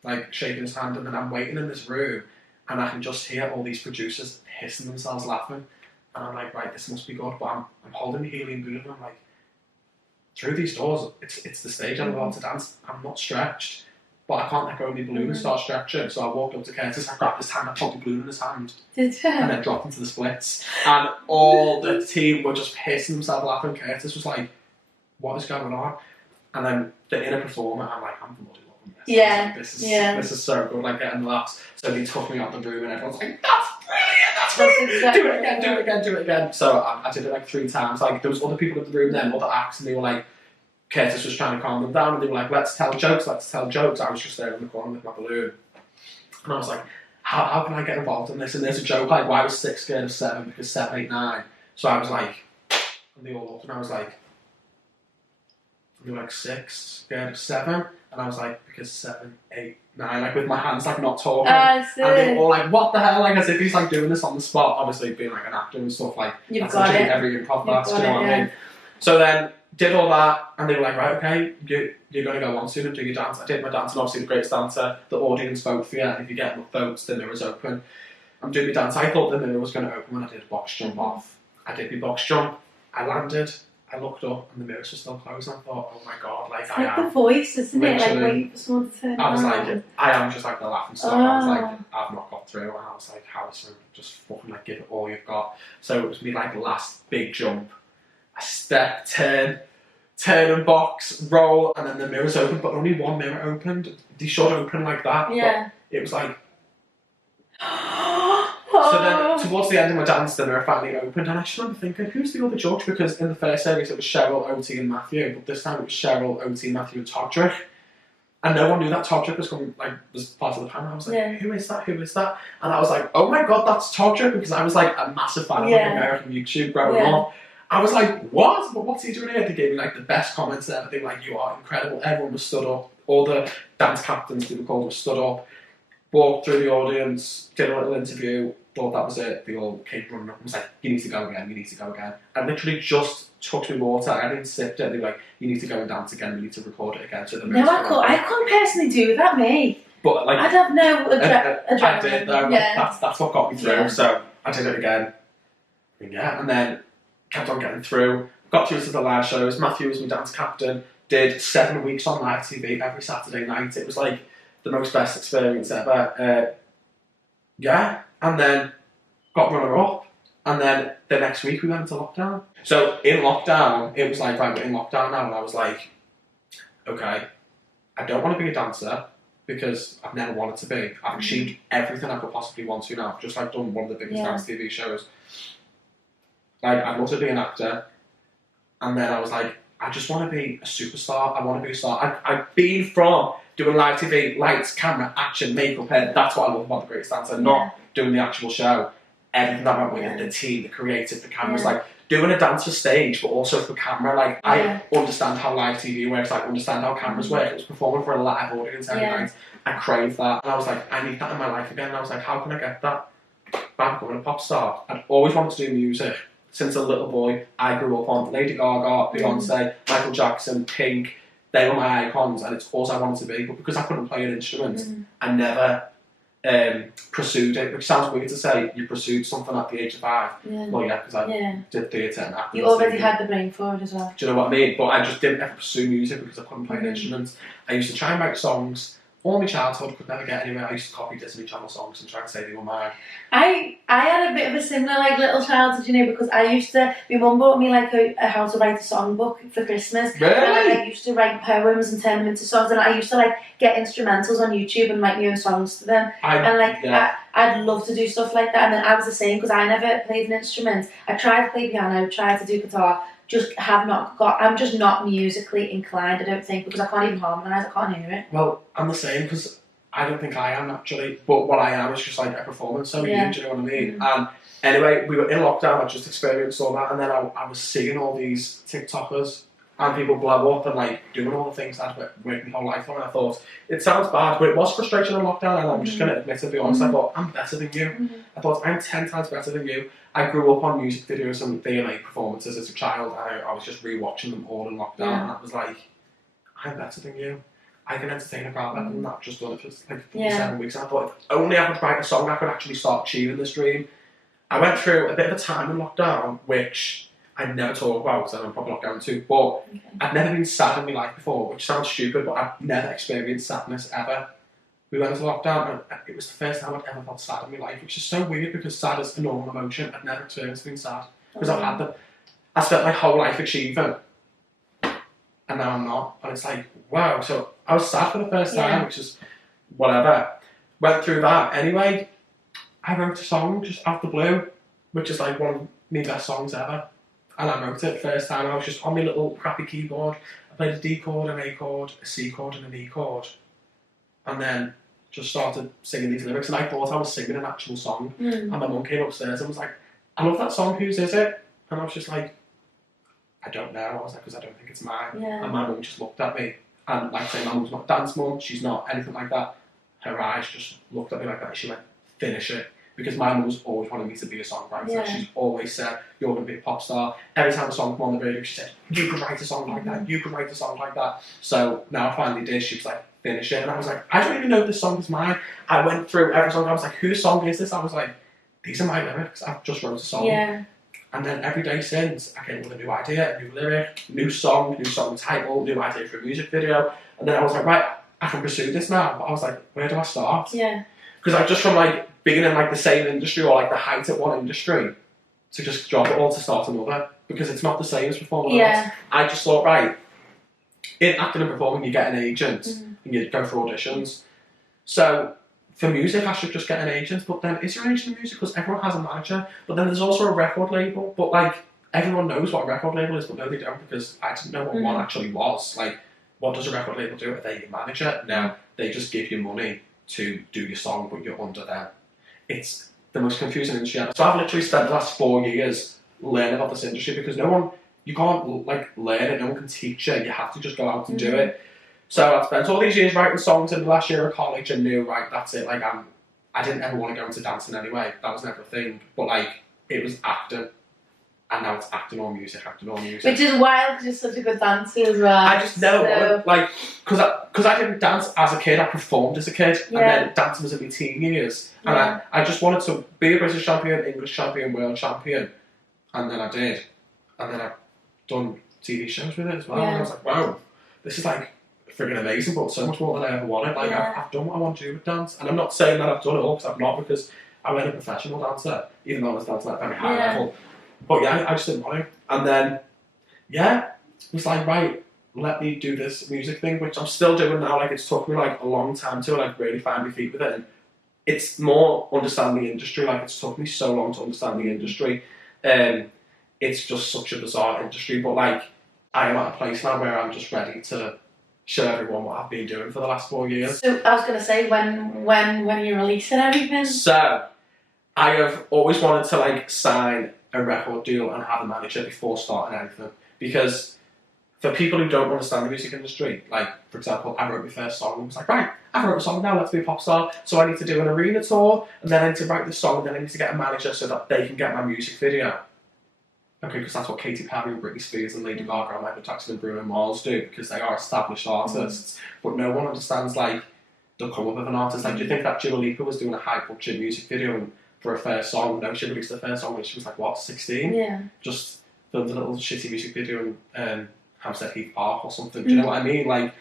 like shaking his hand and then I'm waiting in this room and I can just hear all these producers hissing themselves laughing. And I'm like, right, this must be good, but I'm holding the helium balloon and I'm like, through these doors, it's the stage I'm about to dance. I'm not stretched, but I can't let go of my balloon and start stretching. So I walked up to Curtis, I grabbed his hand, I put the balloon in his hand, and then dropped into the splits. And all the team were just pissing themselves laughing. Curtis was like, what is going on? And then the inner performer, I'm like, I'm bloody loving this. Yeah. This is so good, like getting the laughs. So they took me out the room and everyone's like, that's brilliant. Do it again. So I did it like 3 times. Like there was other people in the room then, other acts, and they were like, Curtis was trying to calm them down, and they were like, let's tell jokes. I was just there in the corner with my balloon, and I was like, how can I get involved in this? And there's a joke like, why was 6 scared of 7? Because 7, 8, 9. So I was like, and they all looked, and I was like, they were like 6 scared of 7, and I was like, because 7, 8, 9, like with my hands like not talking, and they were all like, what the hell, like as if he's like doing this on the spot, obviously being like an actor and stuff, like You've that's got literally it. every improv class, do you know what I mean? So then did all that and they were like, right, okay, you're going to go on soon and do your dance. I did my dance and obviously the Greatest Dancer, the audience vote for you, and if you get enough votes the mirror's open. I'm doing my dance, I thought the mirror was going to open when I did a box jump off. I did my box jump, I landed, I looked up and the mirrors were still closed and I thought, oh my god, like It's I like am. the voice, isn't it? Like literally- waiting for someone to turn I was around. like, I am just like the laughing stock. I was like, I've not got through. And I was like, Harrison, just fucking like give it all you've got. So it was me like last big jump. I step, turn and box, roll, and then the mirrors open, but only one mirror opened. They should open like that. Yeah. But it was like. So then, towards the end of my dance, the mirror finally opened, and I just remember thinking, who's the other judge? Because in the first series it was Cheryl, OT, and Matthew, but this time it was Cheryl, OT, Matthew, and Todrick. And no one knew that Todrick was part of the panel. I was like, who is that? And I was like, oh my god, that's Todrick, because I was like a massive fan of like American YouTube growing up. I was like, what? But what's he doing here? They gave me like the best comments and everything, like, you are incredible. Everyone was stood up. All the dance captains, they were called, were stood up. Walked through the audience, did a little interview, thought that was it. They all came running up and was like, you need to go again. I literally just took my water, I didn't sipped it. They were like, you need to go and dance again, we need to record it again. So No, I couldn't personally do that, me. But like, I'd have no adrenaline. I did though, that's what got me through. Yeah. So I did it again. And then kept on getting through. Got through to the live shows. Matthew was my dance captain. did 7 weeks on live TV every Saturday night. It was like the most best experience ever. Yeah, and then got runner-up, and then the next week we went into lockdown. So in lockdown, it was like, right, we're in lockdown now, and I was like, okay, I don't want to be a dancer because I've never wanted to be. I've achieved everything I could possibly want to now. I've just like done one of the biggest dance TV shows. Like, I'd love to be an actor, and then I was like, I just want to be a superstar. I want to be a star. I've been from doing live TV, lights, camera, action, makeup, hair. That's what I love about The Greatest Dancer, not doing the actual show. Everything that went with it, the team, the creative, the cameras, like doing a dance for stage, but also for camera. Like, I understand how live TV works, I understand how cameras work. It was performing for a live audience every night. I crave that. And I was like, I need that in my life again. And I was like, how can I get that? By becoming a pop star. I'd always wanted to do music. Since a little boy, I grew up on Lady Gaga, Beyonce, Michael Jackson, Pink. They were my icons, and it's all I wanted to be. But because I couldn't play an instrument, I never pursued it. Which sounds weird to say, you pursued something at the age of 5. Well, yeah, because I did theatre and acting. You already had the brain for it as well. Do you know what I mean? But I just didn't ever pursue music because I couldn't play an instrument. I used to try and write songs. All my childhood, could never get anywhere. I used to copy Disney Channel songs and try to say they were mine. I had a bit of a similar like little childhood, you know, because I used to, my mum bought me like a how to write a songbook for Christmas. Really? And I like, used to write poems and turn them into songs, and I used to like get instrumentals on YouTube and write my own songs to them. I'd love to do stuff like that, and then I was the same because I never played an instrument. I tried to play piano, tried to do guitar, I'm just not musically inclined, I don't think, because I can't even harmonise, I can't hear it. Well, I'm the same because I don't think I am naturally, but what I am is just like a performance, so do you know what I mean? And anyway, we were in lockdown, I just experienced all that, and then I was seeing all these TikTokers and people blow up and like doing all the things I'd worked my whole life on, and I thought, it sounds bad, but it was frustrating in lockdown, and I'm just going to admit, to be honest, I thought, I'm better than you. I thought, I'm 10 times better than you. I grew up on music videos and VMA performances as a child, and I was just rewatching them all in lockdown, and I was like, I'm better than you. I can entertain a crowd better than that. I've just done it for like 7 weeks, and I thought, if only I could write a song, I could actually start achieving this dream. I went through a bit of a time in lockdown, which I'd never talk about, and I'm probably not going to, but I'd never been sad in my life before, which sounds stupid, but I've never experienced sadness ever. We went into lockdown, and it was the first time I'd ever felt sad in my life, which is so weird because sad is a normal emotion. I'd never experienced being sad because I've had them. I spent my whole life achieving, and now I'm not. And it's like, wow. So I was sad for the first time, which is whatever. Went through that. Anyway, I wrote a song just out the blue, which is like one of my best songs ever. And I wrote it first time. I was just on my little crappy keyboard. I played a D chord, an A chord, a C chord, and an E chord. And then just started singing these lyrics, and I thought I was singing an actual song. And my mum came upstairs and was like, I love that song, whose is it? And I was just like, I don't know. I was like, because I don't think it's mine. And my mum just looked at me, and like I say, my mum's not a dance mum, she's not anything like that. Her eyes just looked at me like that, and she went, finish it. Because my mum's always wanted me to be a songwriter. She's always said, you're going to be a pop star. Every time a song came on the radio, she said, you could write a song like that, you could write a song like that. So now I finally did, she was like, finish it. And I was like, I don't even know if this song is mine. I went through every song, I was like, whose song is this? I was like, these are my lyrics, I've just wrote a song. And then every day since, I came with a new idea, a new lyric, new song title, new idea for a music video. And then I was like, right, I can pursue this now. But I was like, where do I start? Because I just from like being in like the same industry or like the height at one industry to just drop it all to start another, because it's not the same as performing arts. I just thought, right, in acting and performing you get an agent and you go for auditions. So for music I should just get an agent, but then is there an agent in music? Because everyone has a manager, but then there's also a record label, but like everyone knows what a record label is, but no they don't, because I didn't know what one actually was. Like, what does a record label do? Are they your manager? No, they just give you money to do your song, but you're under them. It's the most confusing industry ever. So I've literally spent the last 4 years learning about this industry, because you can't like learn it, no one can teach you, you have to just go out and do it. So I've spent all these years writing songs in the last year of college and knew, right, that's it, like I didn't ever want to go into dancing anyway, that was never a thing, but like it was acting, and now it's acting or music. Which is wild because you're such a good dancer as well. I just never wanted, like, because I didn't dance as a kid, I performed as a kid, and then dancing was in my teen years. And I just wanted to be a British champion, English champion, world champion. And then I did. And then I've done TV shows with it as well. And I was like, wow. this is like friggin' amazing, but so much more than I ever wanted. Like, Yeah. I've done what I want to do with dance, and I'm not saying that I've done it all, because I've not, because I went a professional dancer, even though I was dancing at a very high Yeah. level. But yeah, I just didn't want to. And then, yeah, it was like, right, let me do this music thing, which I'm still doing now. Like, it's took me like a long time to like really find my feet with it, and it's more understanding the industry. Like, it's took me so long to understand the industry. It's just such a bizarre industry, but like, I am at a place now where I'm just ready to show everyone what I've been doing for the last 4 years. So I was gonna say when you release and everything. So, I have always wanted to like sign a record deal and have a manager before starting anything, because for people who don't understand the music industry, like, for example, I wrote my first song and was like, right, I wrote a song now, let's be a pop star, so I need to do an arena tour, and then I need to write this song, and then I need to get a manager so that they can get my music video. Okay, because that's what Katy Perry and Britney Spears and Lady Gaga and Michael Jackson and Bruno Mars do, because they are established artists. But no one understands, like, the come up of an artist. Like, do you think that Dua Lipa was doing a high budget music video for her first song? No, she released her first song when she was like, what, 16? Yeah. Just filmed a little shitty music video in Hampstead Heath Park or something. Do you know what I mean? Like,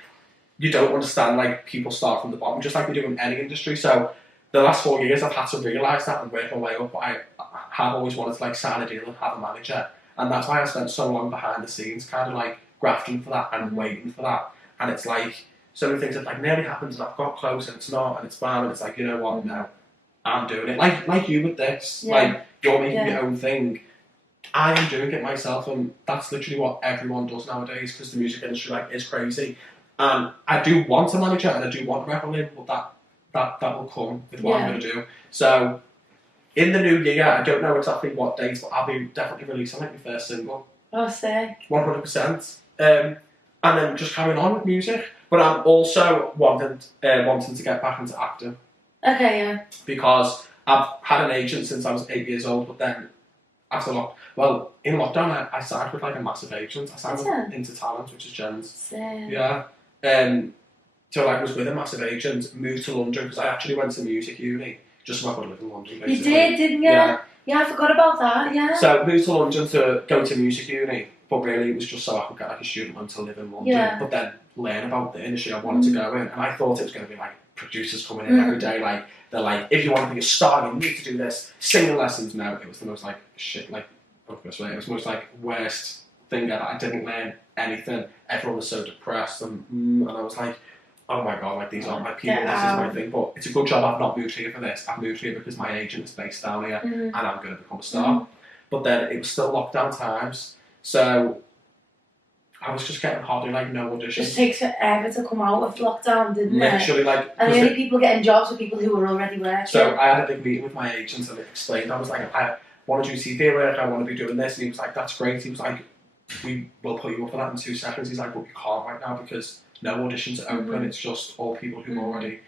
you don't understand, like, people start from the bottom, just like we do in any industry. So the last 4 years I've had to realise that and work my way up. But I have always wanted to like sign a deal and have a manager, and that's why I spent so long behind the scenes, kind of like grafting for that and waiting for that. And it's like so many things have like nearly happened, and I've got close, and it's not, and it's bad, and it's like, you know what, no, I'm doing it. Like you with this, like you're making your own thing. I am doing it myself, and that's literally what everyone does nowadays, because the music industry like is crazy. And I do want a manager, and I do want a record label, but that will come with what I'm going to do. So in the new year, I don't know exactly what dates, but I'll be definitely releasing like my first single. Oh, sick. 100%. And then just carrying on with music. But I'm also wanting to get back into acting. Okay, yeah. Because I've had an agent since I was 8 years old, but then after in lockdown, I signed with like a massive agent. I signed with Into Talent, which is Jen's. Sick. Yeah. So like, I was with a massive agent, moved to London, because I actually went to music uni just so I could live in London, basically. You did, didn't you? Yeah. Yeah, I forgot about that, yeah. So moved to London to go to music uni, but really it was just so I could get like a student loan to live in London, but then learn about the industry I wanted to go in. And I thought it was going to be like producers coming in every day, like they're like, if you want to be a star, you need to do this. Singing lessons. No, it was the most like shit, like, it was the most like worst thing ever. I didn't learn anything. Everyone was so depressed, and I was like, oh my god, like, these aren't my people, this is my thing. But it's a good job I've not moved here for this. I've moved here because my agent is based down here, and I'm going to become a star. But then it was still lockdown times, so I was just getting hardly like no auditions. It just takes forever to come out of lockdown, didn't it? Literally, like, and the only people getting jobs were people who were already working. So I had a big meeting with my agent and explained, I was like, I want to do TV work, I want to be doing this, and he was like, that's great. He was like, we will put you up for that in 2 seconds. He's like, but we can't right now because no auditions are open, it's just all people who already.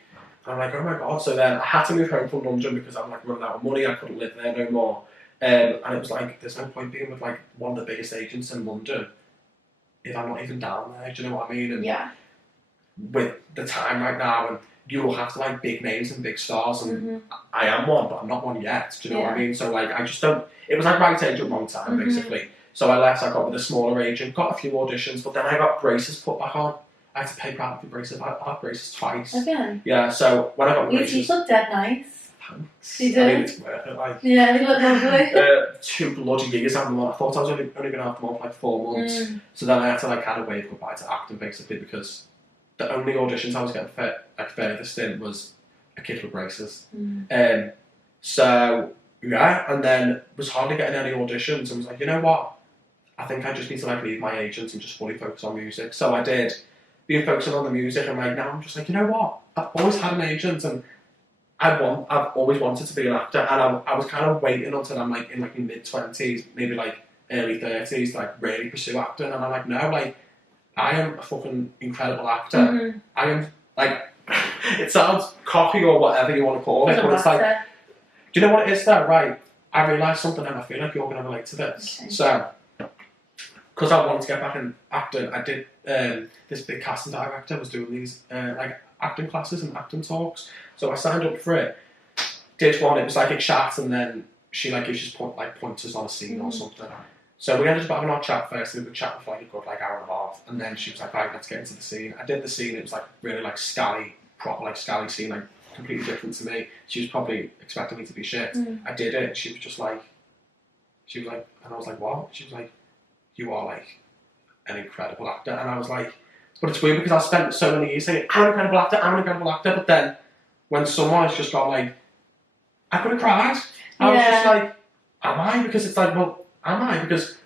And I'm like, oh my god. So then I had to move home from London because I'm like running out of money, I couldn't live there no more. And it was like, there's no point being with like one of the biggest agents in London if I'm not even down there, do you know what I mean? And with the time right now, and you will have to like big names and big stars, and I am one, but I'm not one yet, do you know what I mean? So like, I just don't, it was like right age at wrong time, basically. So I left, I got with a smaller agent, got a few auditions, but then I got braces put back on. I had to pay back for braces. I had braces twice. Okay. Yeah, so when I got Your braces... teeth look dead nice. Thanks. You do? I mean, it's worth it, like... Yeah, they look lovely. 2 bloody years having them on. I thought I was only going to have them on for like 4 months. So then I had to like kind of wave goodbye to acting, basically, because the only auditions I was getting furthest in was a kid with braces. So, yeah, and then was hardly getting any auditions, and was like, you know what? I think I just need to like leave my agents and just fully focus on music. So I did. Being focusing on the music, and like now I'm just like, you know what? I've always had an agent, and I've always wanted to be an actor, and I was kind of waiting until I'm like in like my mid-20s, maybe like early 30s, to like really pursue acting. And I'm like, no, like I am a fucking incredible actor. I am like, it sounds cocky or whatever you want to call it, but it's like, do you know what it is though? Right, I realised something, and I feel like you're going to relate to this. Okay. So, because I wanted to get back in acting, I did, this big casting director was doing these like acting classes and acting talks. So I signed up for it, did one, it was like a chat, and then she like gives you like pointers on a scene or something. So we ended up having our chat first, and we would chat for like a good like hour and a half, and then she was like, right, let's get into the scene. I did the scene, it was like really like scally, proper like scally scene, like completely different to me. She was probably expecting me to be shit. I did it, she was just like, and I was like, what? She was like, you are like an incredible actor. And I was like, but it's weird because I spent so many years saying, I'm an incredible actor, but then when someone has just gone like, I could have cried. I was just like, am I? Because it's like, well, am I? Because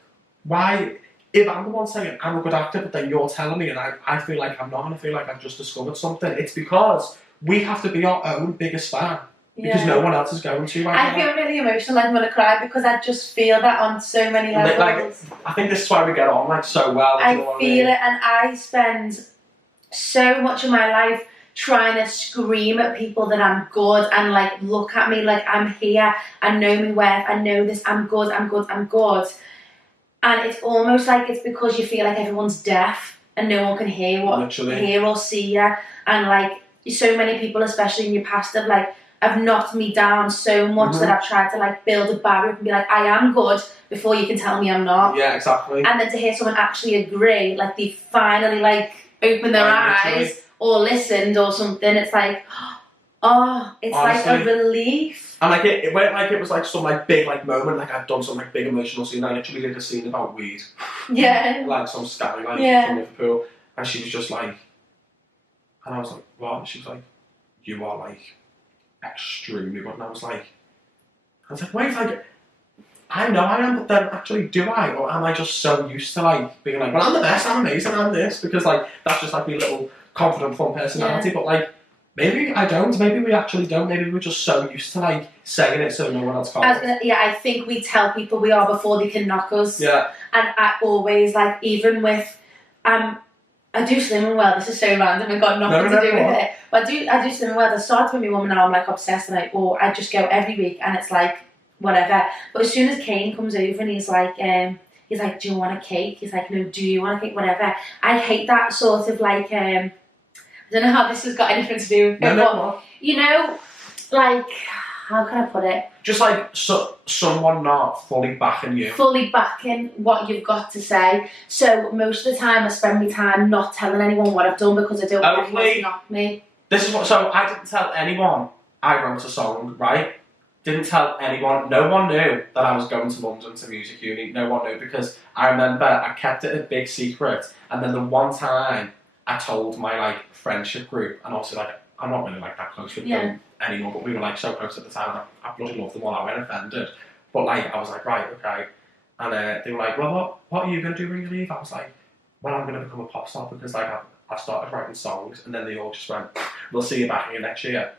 why, if I'm the one saying I'm a good actor, but then you're telling me and I feel like I'm not, and I feel like I've just discovered something, it's because we have to be our own biggest fan. Because no one else is going to. I feel really emotional, I'm going to cry, because I just feel that on so many levels. Like, I think this is why we get on like so well. I feel it, and I spend so much of my life trying to scream at people that I'm good and like look at me like I'm here, I know my worth, I know this, I'm good. And it's almost like it's because you feel like everyone's deaf and no one can hear or see you. And like so many people, especially in your past, have knocked me down so much that I've tried to like build a barrier up and be like, I am good before you can tell me I'm not. Yeah, exactly. And then to hear someone actually agree, like they finally like opened their eyes or listened or something, it's like, oh, it's honestly, like a relief. And like it went like it was like some like big like moment, like I'd done some like big emotional scene. I literally did a scene about weed. Yeah. Like some scary like from Liverpool, and she was just like, and I was like, what? And she was like, you are like extremely good. And I was like, wait, like I know I am, but then actually do I? Or am I just so used to like being like, well, I'm the best, I'm amazing, I'm this, because like that's just like my little confident fun personality. But like maybe I don't, maybe we actually don't, maybe we're just so used to like saying it so no one else can. I think we tell people we are before they can knock us. Yeah. And I always like, even with I do slimming well. This is so random and got nothing to do with it. But I do slimming well. I started with my mum and now I'm like obsessed, and I just go every week, and it's like whatever. But as soon as Kane comes over and he's like, do you want a cake? He's like, no, do you want a cake? Whatever. I hate that sort of like I don't know how this has got anything to do with it, but you know, like, how can I put it? Just like someone not fully backing you. Fully backing what you've got to say. So most of the time I spend my time not telling anyone what I've done because I don't want anyone to knock me. This is what, so I didn't tell anyone I wrote a song, right? Didn't tell anyone. No one knew that I was going to London to music uni. No one knew, because I remember I kept it a big secret. And then the one time I told my like friendship group, and also like I'm not really like that close with them anymore, but we were like so close at the time. I bloody loved them all. I went offended, but like I was like, right, okay. And they were like, well, what are you gonna do when you leave? I was like, well, I'm gonna become a pop star, because like I started writing songs. And then they all just went, we'll see you back here next year.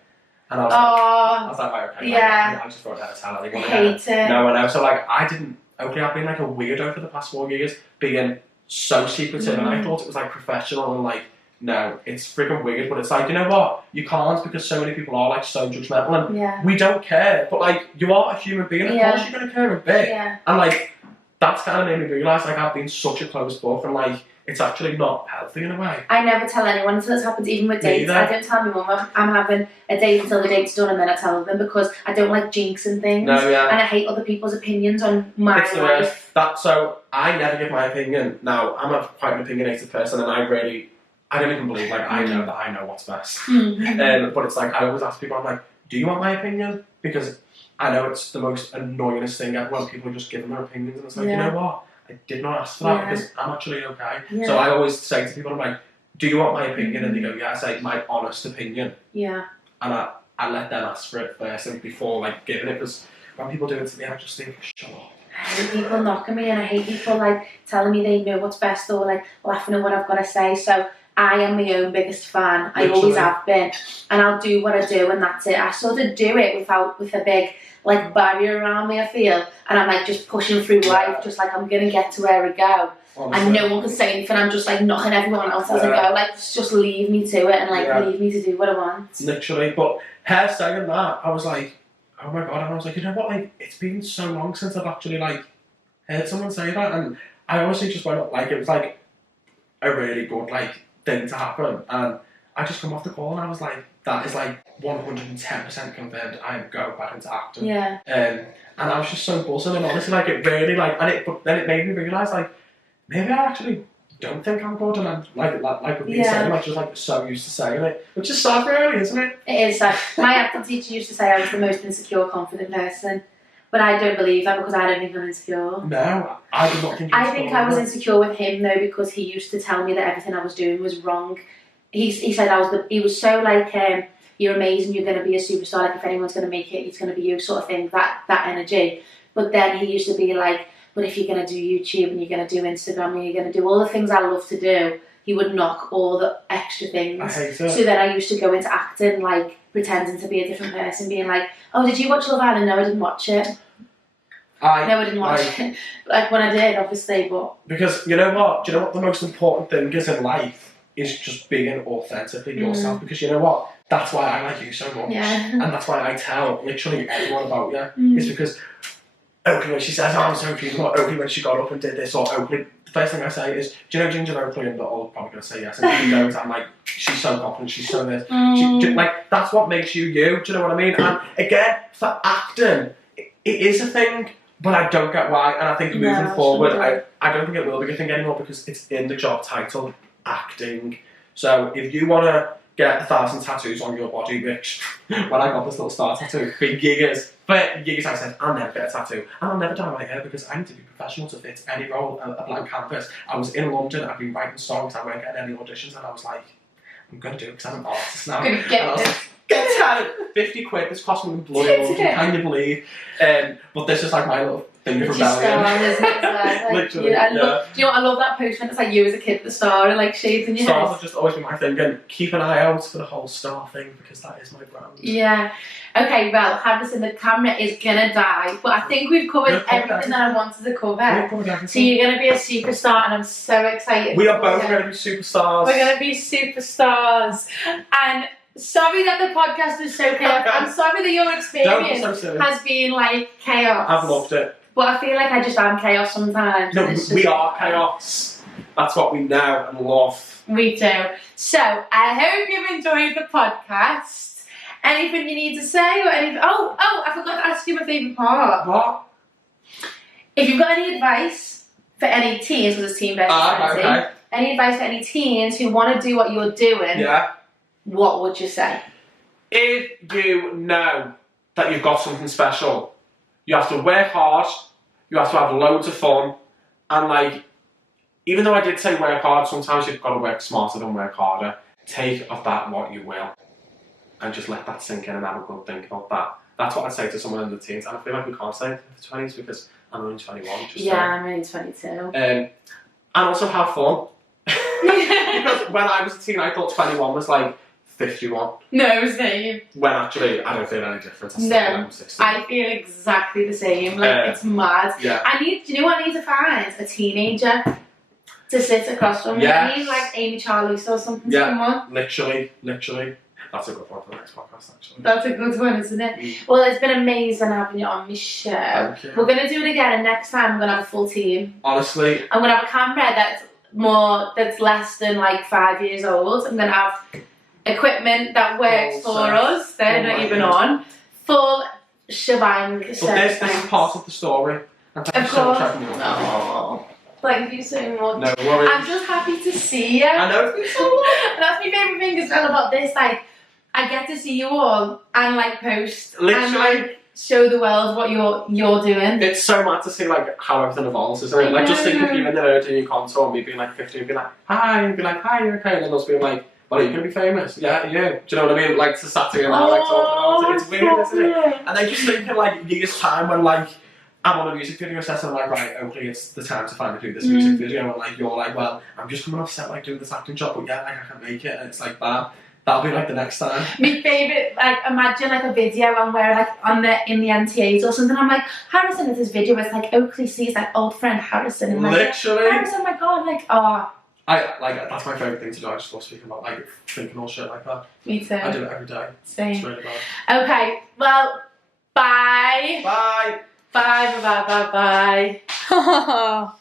And I was like, right, okay. Yeah. I just wrote that to tell anyone. I hate it. No one else. So like I didn't. Okay, I've been like a weirdo for the past 4 years, being so secretive, and I thought it was like professional, and like, no, it's freaking weird. But it's like, you know what? You can't, because so many people are like so judgmental, and we don't care. But like, you are a human being, of course you're gonna care a bit. Yeah. And like, that's kind of made me realise like I've been such a closed book, and like it's actually not healthy in a way. I never tell anyone until it's happened, even with dates. I don't tell my mum I'm having a date until the date's done, and then I tell them, because I don't like jinxing things. No, yeah. And I hate other people's opinions on my life. So I never give my opinion. Now, I'm quite an opinionated person, and I don't even believe like I know that I know what's best. But it's like I always ask people, I'm like, do you want my opinion? Because I know it's the most annoyingest thing when people just give them their opinions, and it's like, you know what? I did not ask for that, because I'm actually okay. Yeah. So I always say to people, I'm like, do you want my opinion? And they go, yeah. I say my honest opinion. Yeah. And I let them ask for it first, and before like giving it, because when people do it to me, I just think, shut up. I hate people knocking me, and I hate people like telling me they know what's best, or like laughing at what I've got to say. So I am my own biggest fan. I always have been, and I'll do what I do, and that's it. I sort of do it with a big like barrier around me, I feel, and I'm like just pushing through life, just like I'm gonna get to where we go. Honestly. And no one can say anything. I'm just like knocking everyone else as I go. Like just leave me to it, and like leave me to do what I want. Literally. But her saying that, I was like, oh my god. And I was like, you know what? Like it's been so long since I've actually like heard someone say that, and I honestly just went up like it was like a really good like thing to happen, and I just come off the call and I was like, that is like 110% confirmed I am going back into acting. Yeah. And I was just so buzzing, and honestly, like, it really, like, but then it made me realise, like, maybe I actually don't think I'm good, and I'm like with me saying, like, just like so used to saying it, which is sad, really, isn't it? It is sad. My acting teacher used to say I was the most insecure, confident person, but I don't believe that because I don't think I'm insecure. No, I did not think. I think I was insecure with him though because he used to tell me that everything I was doing was wrong. He said he was so like, you're amazing, you're going to be a superstar, like if anyone's going to make it, it's going to be you, sort of thing, that energy. But then he used to be like, but if you're going to do YouTube and you're going to do Instagram and you're going to do all the things I love to do, he would knock all the extra things. I hate it. So then I used to go into acting, like pretending to be a different person, being like, oh, did you watch Love Island? No, I didn't watch it. No, I didn't watch it. Like when I did, obviously, but... Because you know what? Do you know what the most important thing is in life? Is just being authentically yourself. Because you know what? That's why I like you so much. Yeah. And that's why I tell literally everyone about you. It's because Oakleigh, when she says, oh, I'm so confused about Oakleigh when she got up and did this, or Oakleigh, the first thing I say is, do you know Ginger Oakleigh? And they're all probably going to say yes. And if you don't, I'm like, she's so confident, she's so this. Like, that's what makes you you. Do you know what I mean? And again, for acting, it is a thing. But I don't get why, and I think moving forward, I don't think it will be a thing anymore because it's in the job title, acting. So if you want to get 1,000 tattoos on your body, which when I got this little star tattoo for years I said, I'll never get a tattoo, and I'll never dye my hair because I need to be professional to fit any role, a blank canvas. I was in London, I've been writing songs, I weren't getting any auditions, and I was like, I'm going to do it because I'm an artist now. Get talent. 50 quid, this cost me bloody money, can you believe? But this is like my little thing of rebellion. Literally, do you know what, I love that post when it's like you as a kid, the star, and like shades in your Stars head. have just always been my thing, and keep an eye out for the whole star thing because that is my brand. Yeah. Okay, well, Harrison, the camera is gonna die, but I think we've covered everything that I wanted to cover. So you're gonna be a superstar, and I'm so excited. We are both gonna be superstars. We're gonna be superstars, and sorry that the podcast is so chaotic. I'm sorry that your experience has been like chaos. I've loved it. But I feel like I just am chaos sometimes. No, we are chaos. That's what we know and love. We do. So, I hope you've enjoyed the podcast. Anything you need to say or anything? Oh, I forgot to ask you my favourite part. What? If you've got any advice for any teens, because it's teen versus 20, okay. Any advice for any teens who want to do what you're doing, what would you say? If you know that you've got something special, you have to work hard, you have to have loads of fun, and like, even though I did say work hard, sometimes you've got to work smarter than work harder. Take of that what you will, and just let that sink in and have a good think about that. That's what I'd say to someone in the teens, and I feel like we can't say it for 20s because I'm only 21. I'm only 22. And also have fun. Because when I was a teen, I thought 21 was like 51. No, same. When actually, I don't feel any different. No, I feel exactly the same. Like, it's mad. Yeah. Do you know what I need to find? A teenager to sit across from me. I need like Amy Charlize or something to come on. Literally. That's a good one for the next podcast, actually. That's a good one, isn't it? Well, it's been amazing having you on my show. Thank you. We're going to do it again, and next time I'm going to have a full team. Honestly. I'm going to have a camera that's less than like 5 years old. I'm going to have equipment that works for us. They're not even on. Full shebang. But this is part of the story. Of course. Oh, thank you so much. No worries. I'm just happy to see you. I know. That's my favourite thing as well about this. Like, I get to see you all and like post and like show the world what you're doing. It's so mad to see like how everything evolves, isn't it? Like just think of you in the road doing your contour and me being like 50 and be like, hi, and be like, hi, you're okay, and then us being like, well, are you gonna be famous? Yeah, you. Do you know what I mean? Like to Saturday and I like talking about it. It's weird, isn't it? And then just thinking like years time when like I'm on a music video set and I'm like, right, okay, it's the time to finally do this music video, and like you're like, well, I'm just coming off set like doing this acting job, but yeah, like I can make it, and it's like that. That'll be like the next time. My favourite, like imagine like a video and we're like in the NTAs or something. I'm like, Harrison is this video, it's like Oakleigh sees like old friend Harrison and like literally Harrison, oh my god, like I like that's my favourite thing to do. I just love speaking about like thinking all shit like that. Me too. I do it every day. Same. It's really bad. Okay, well, bye. Bye. Bye bye bye bye bye.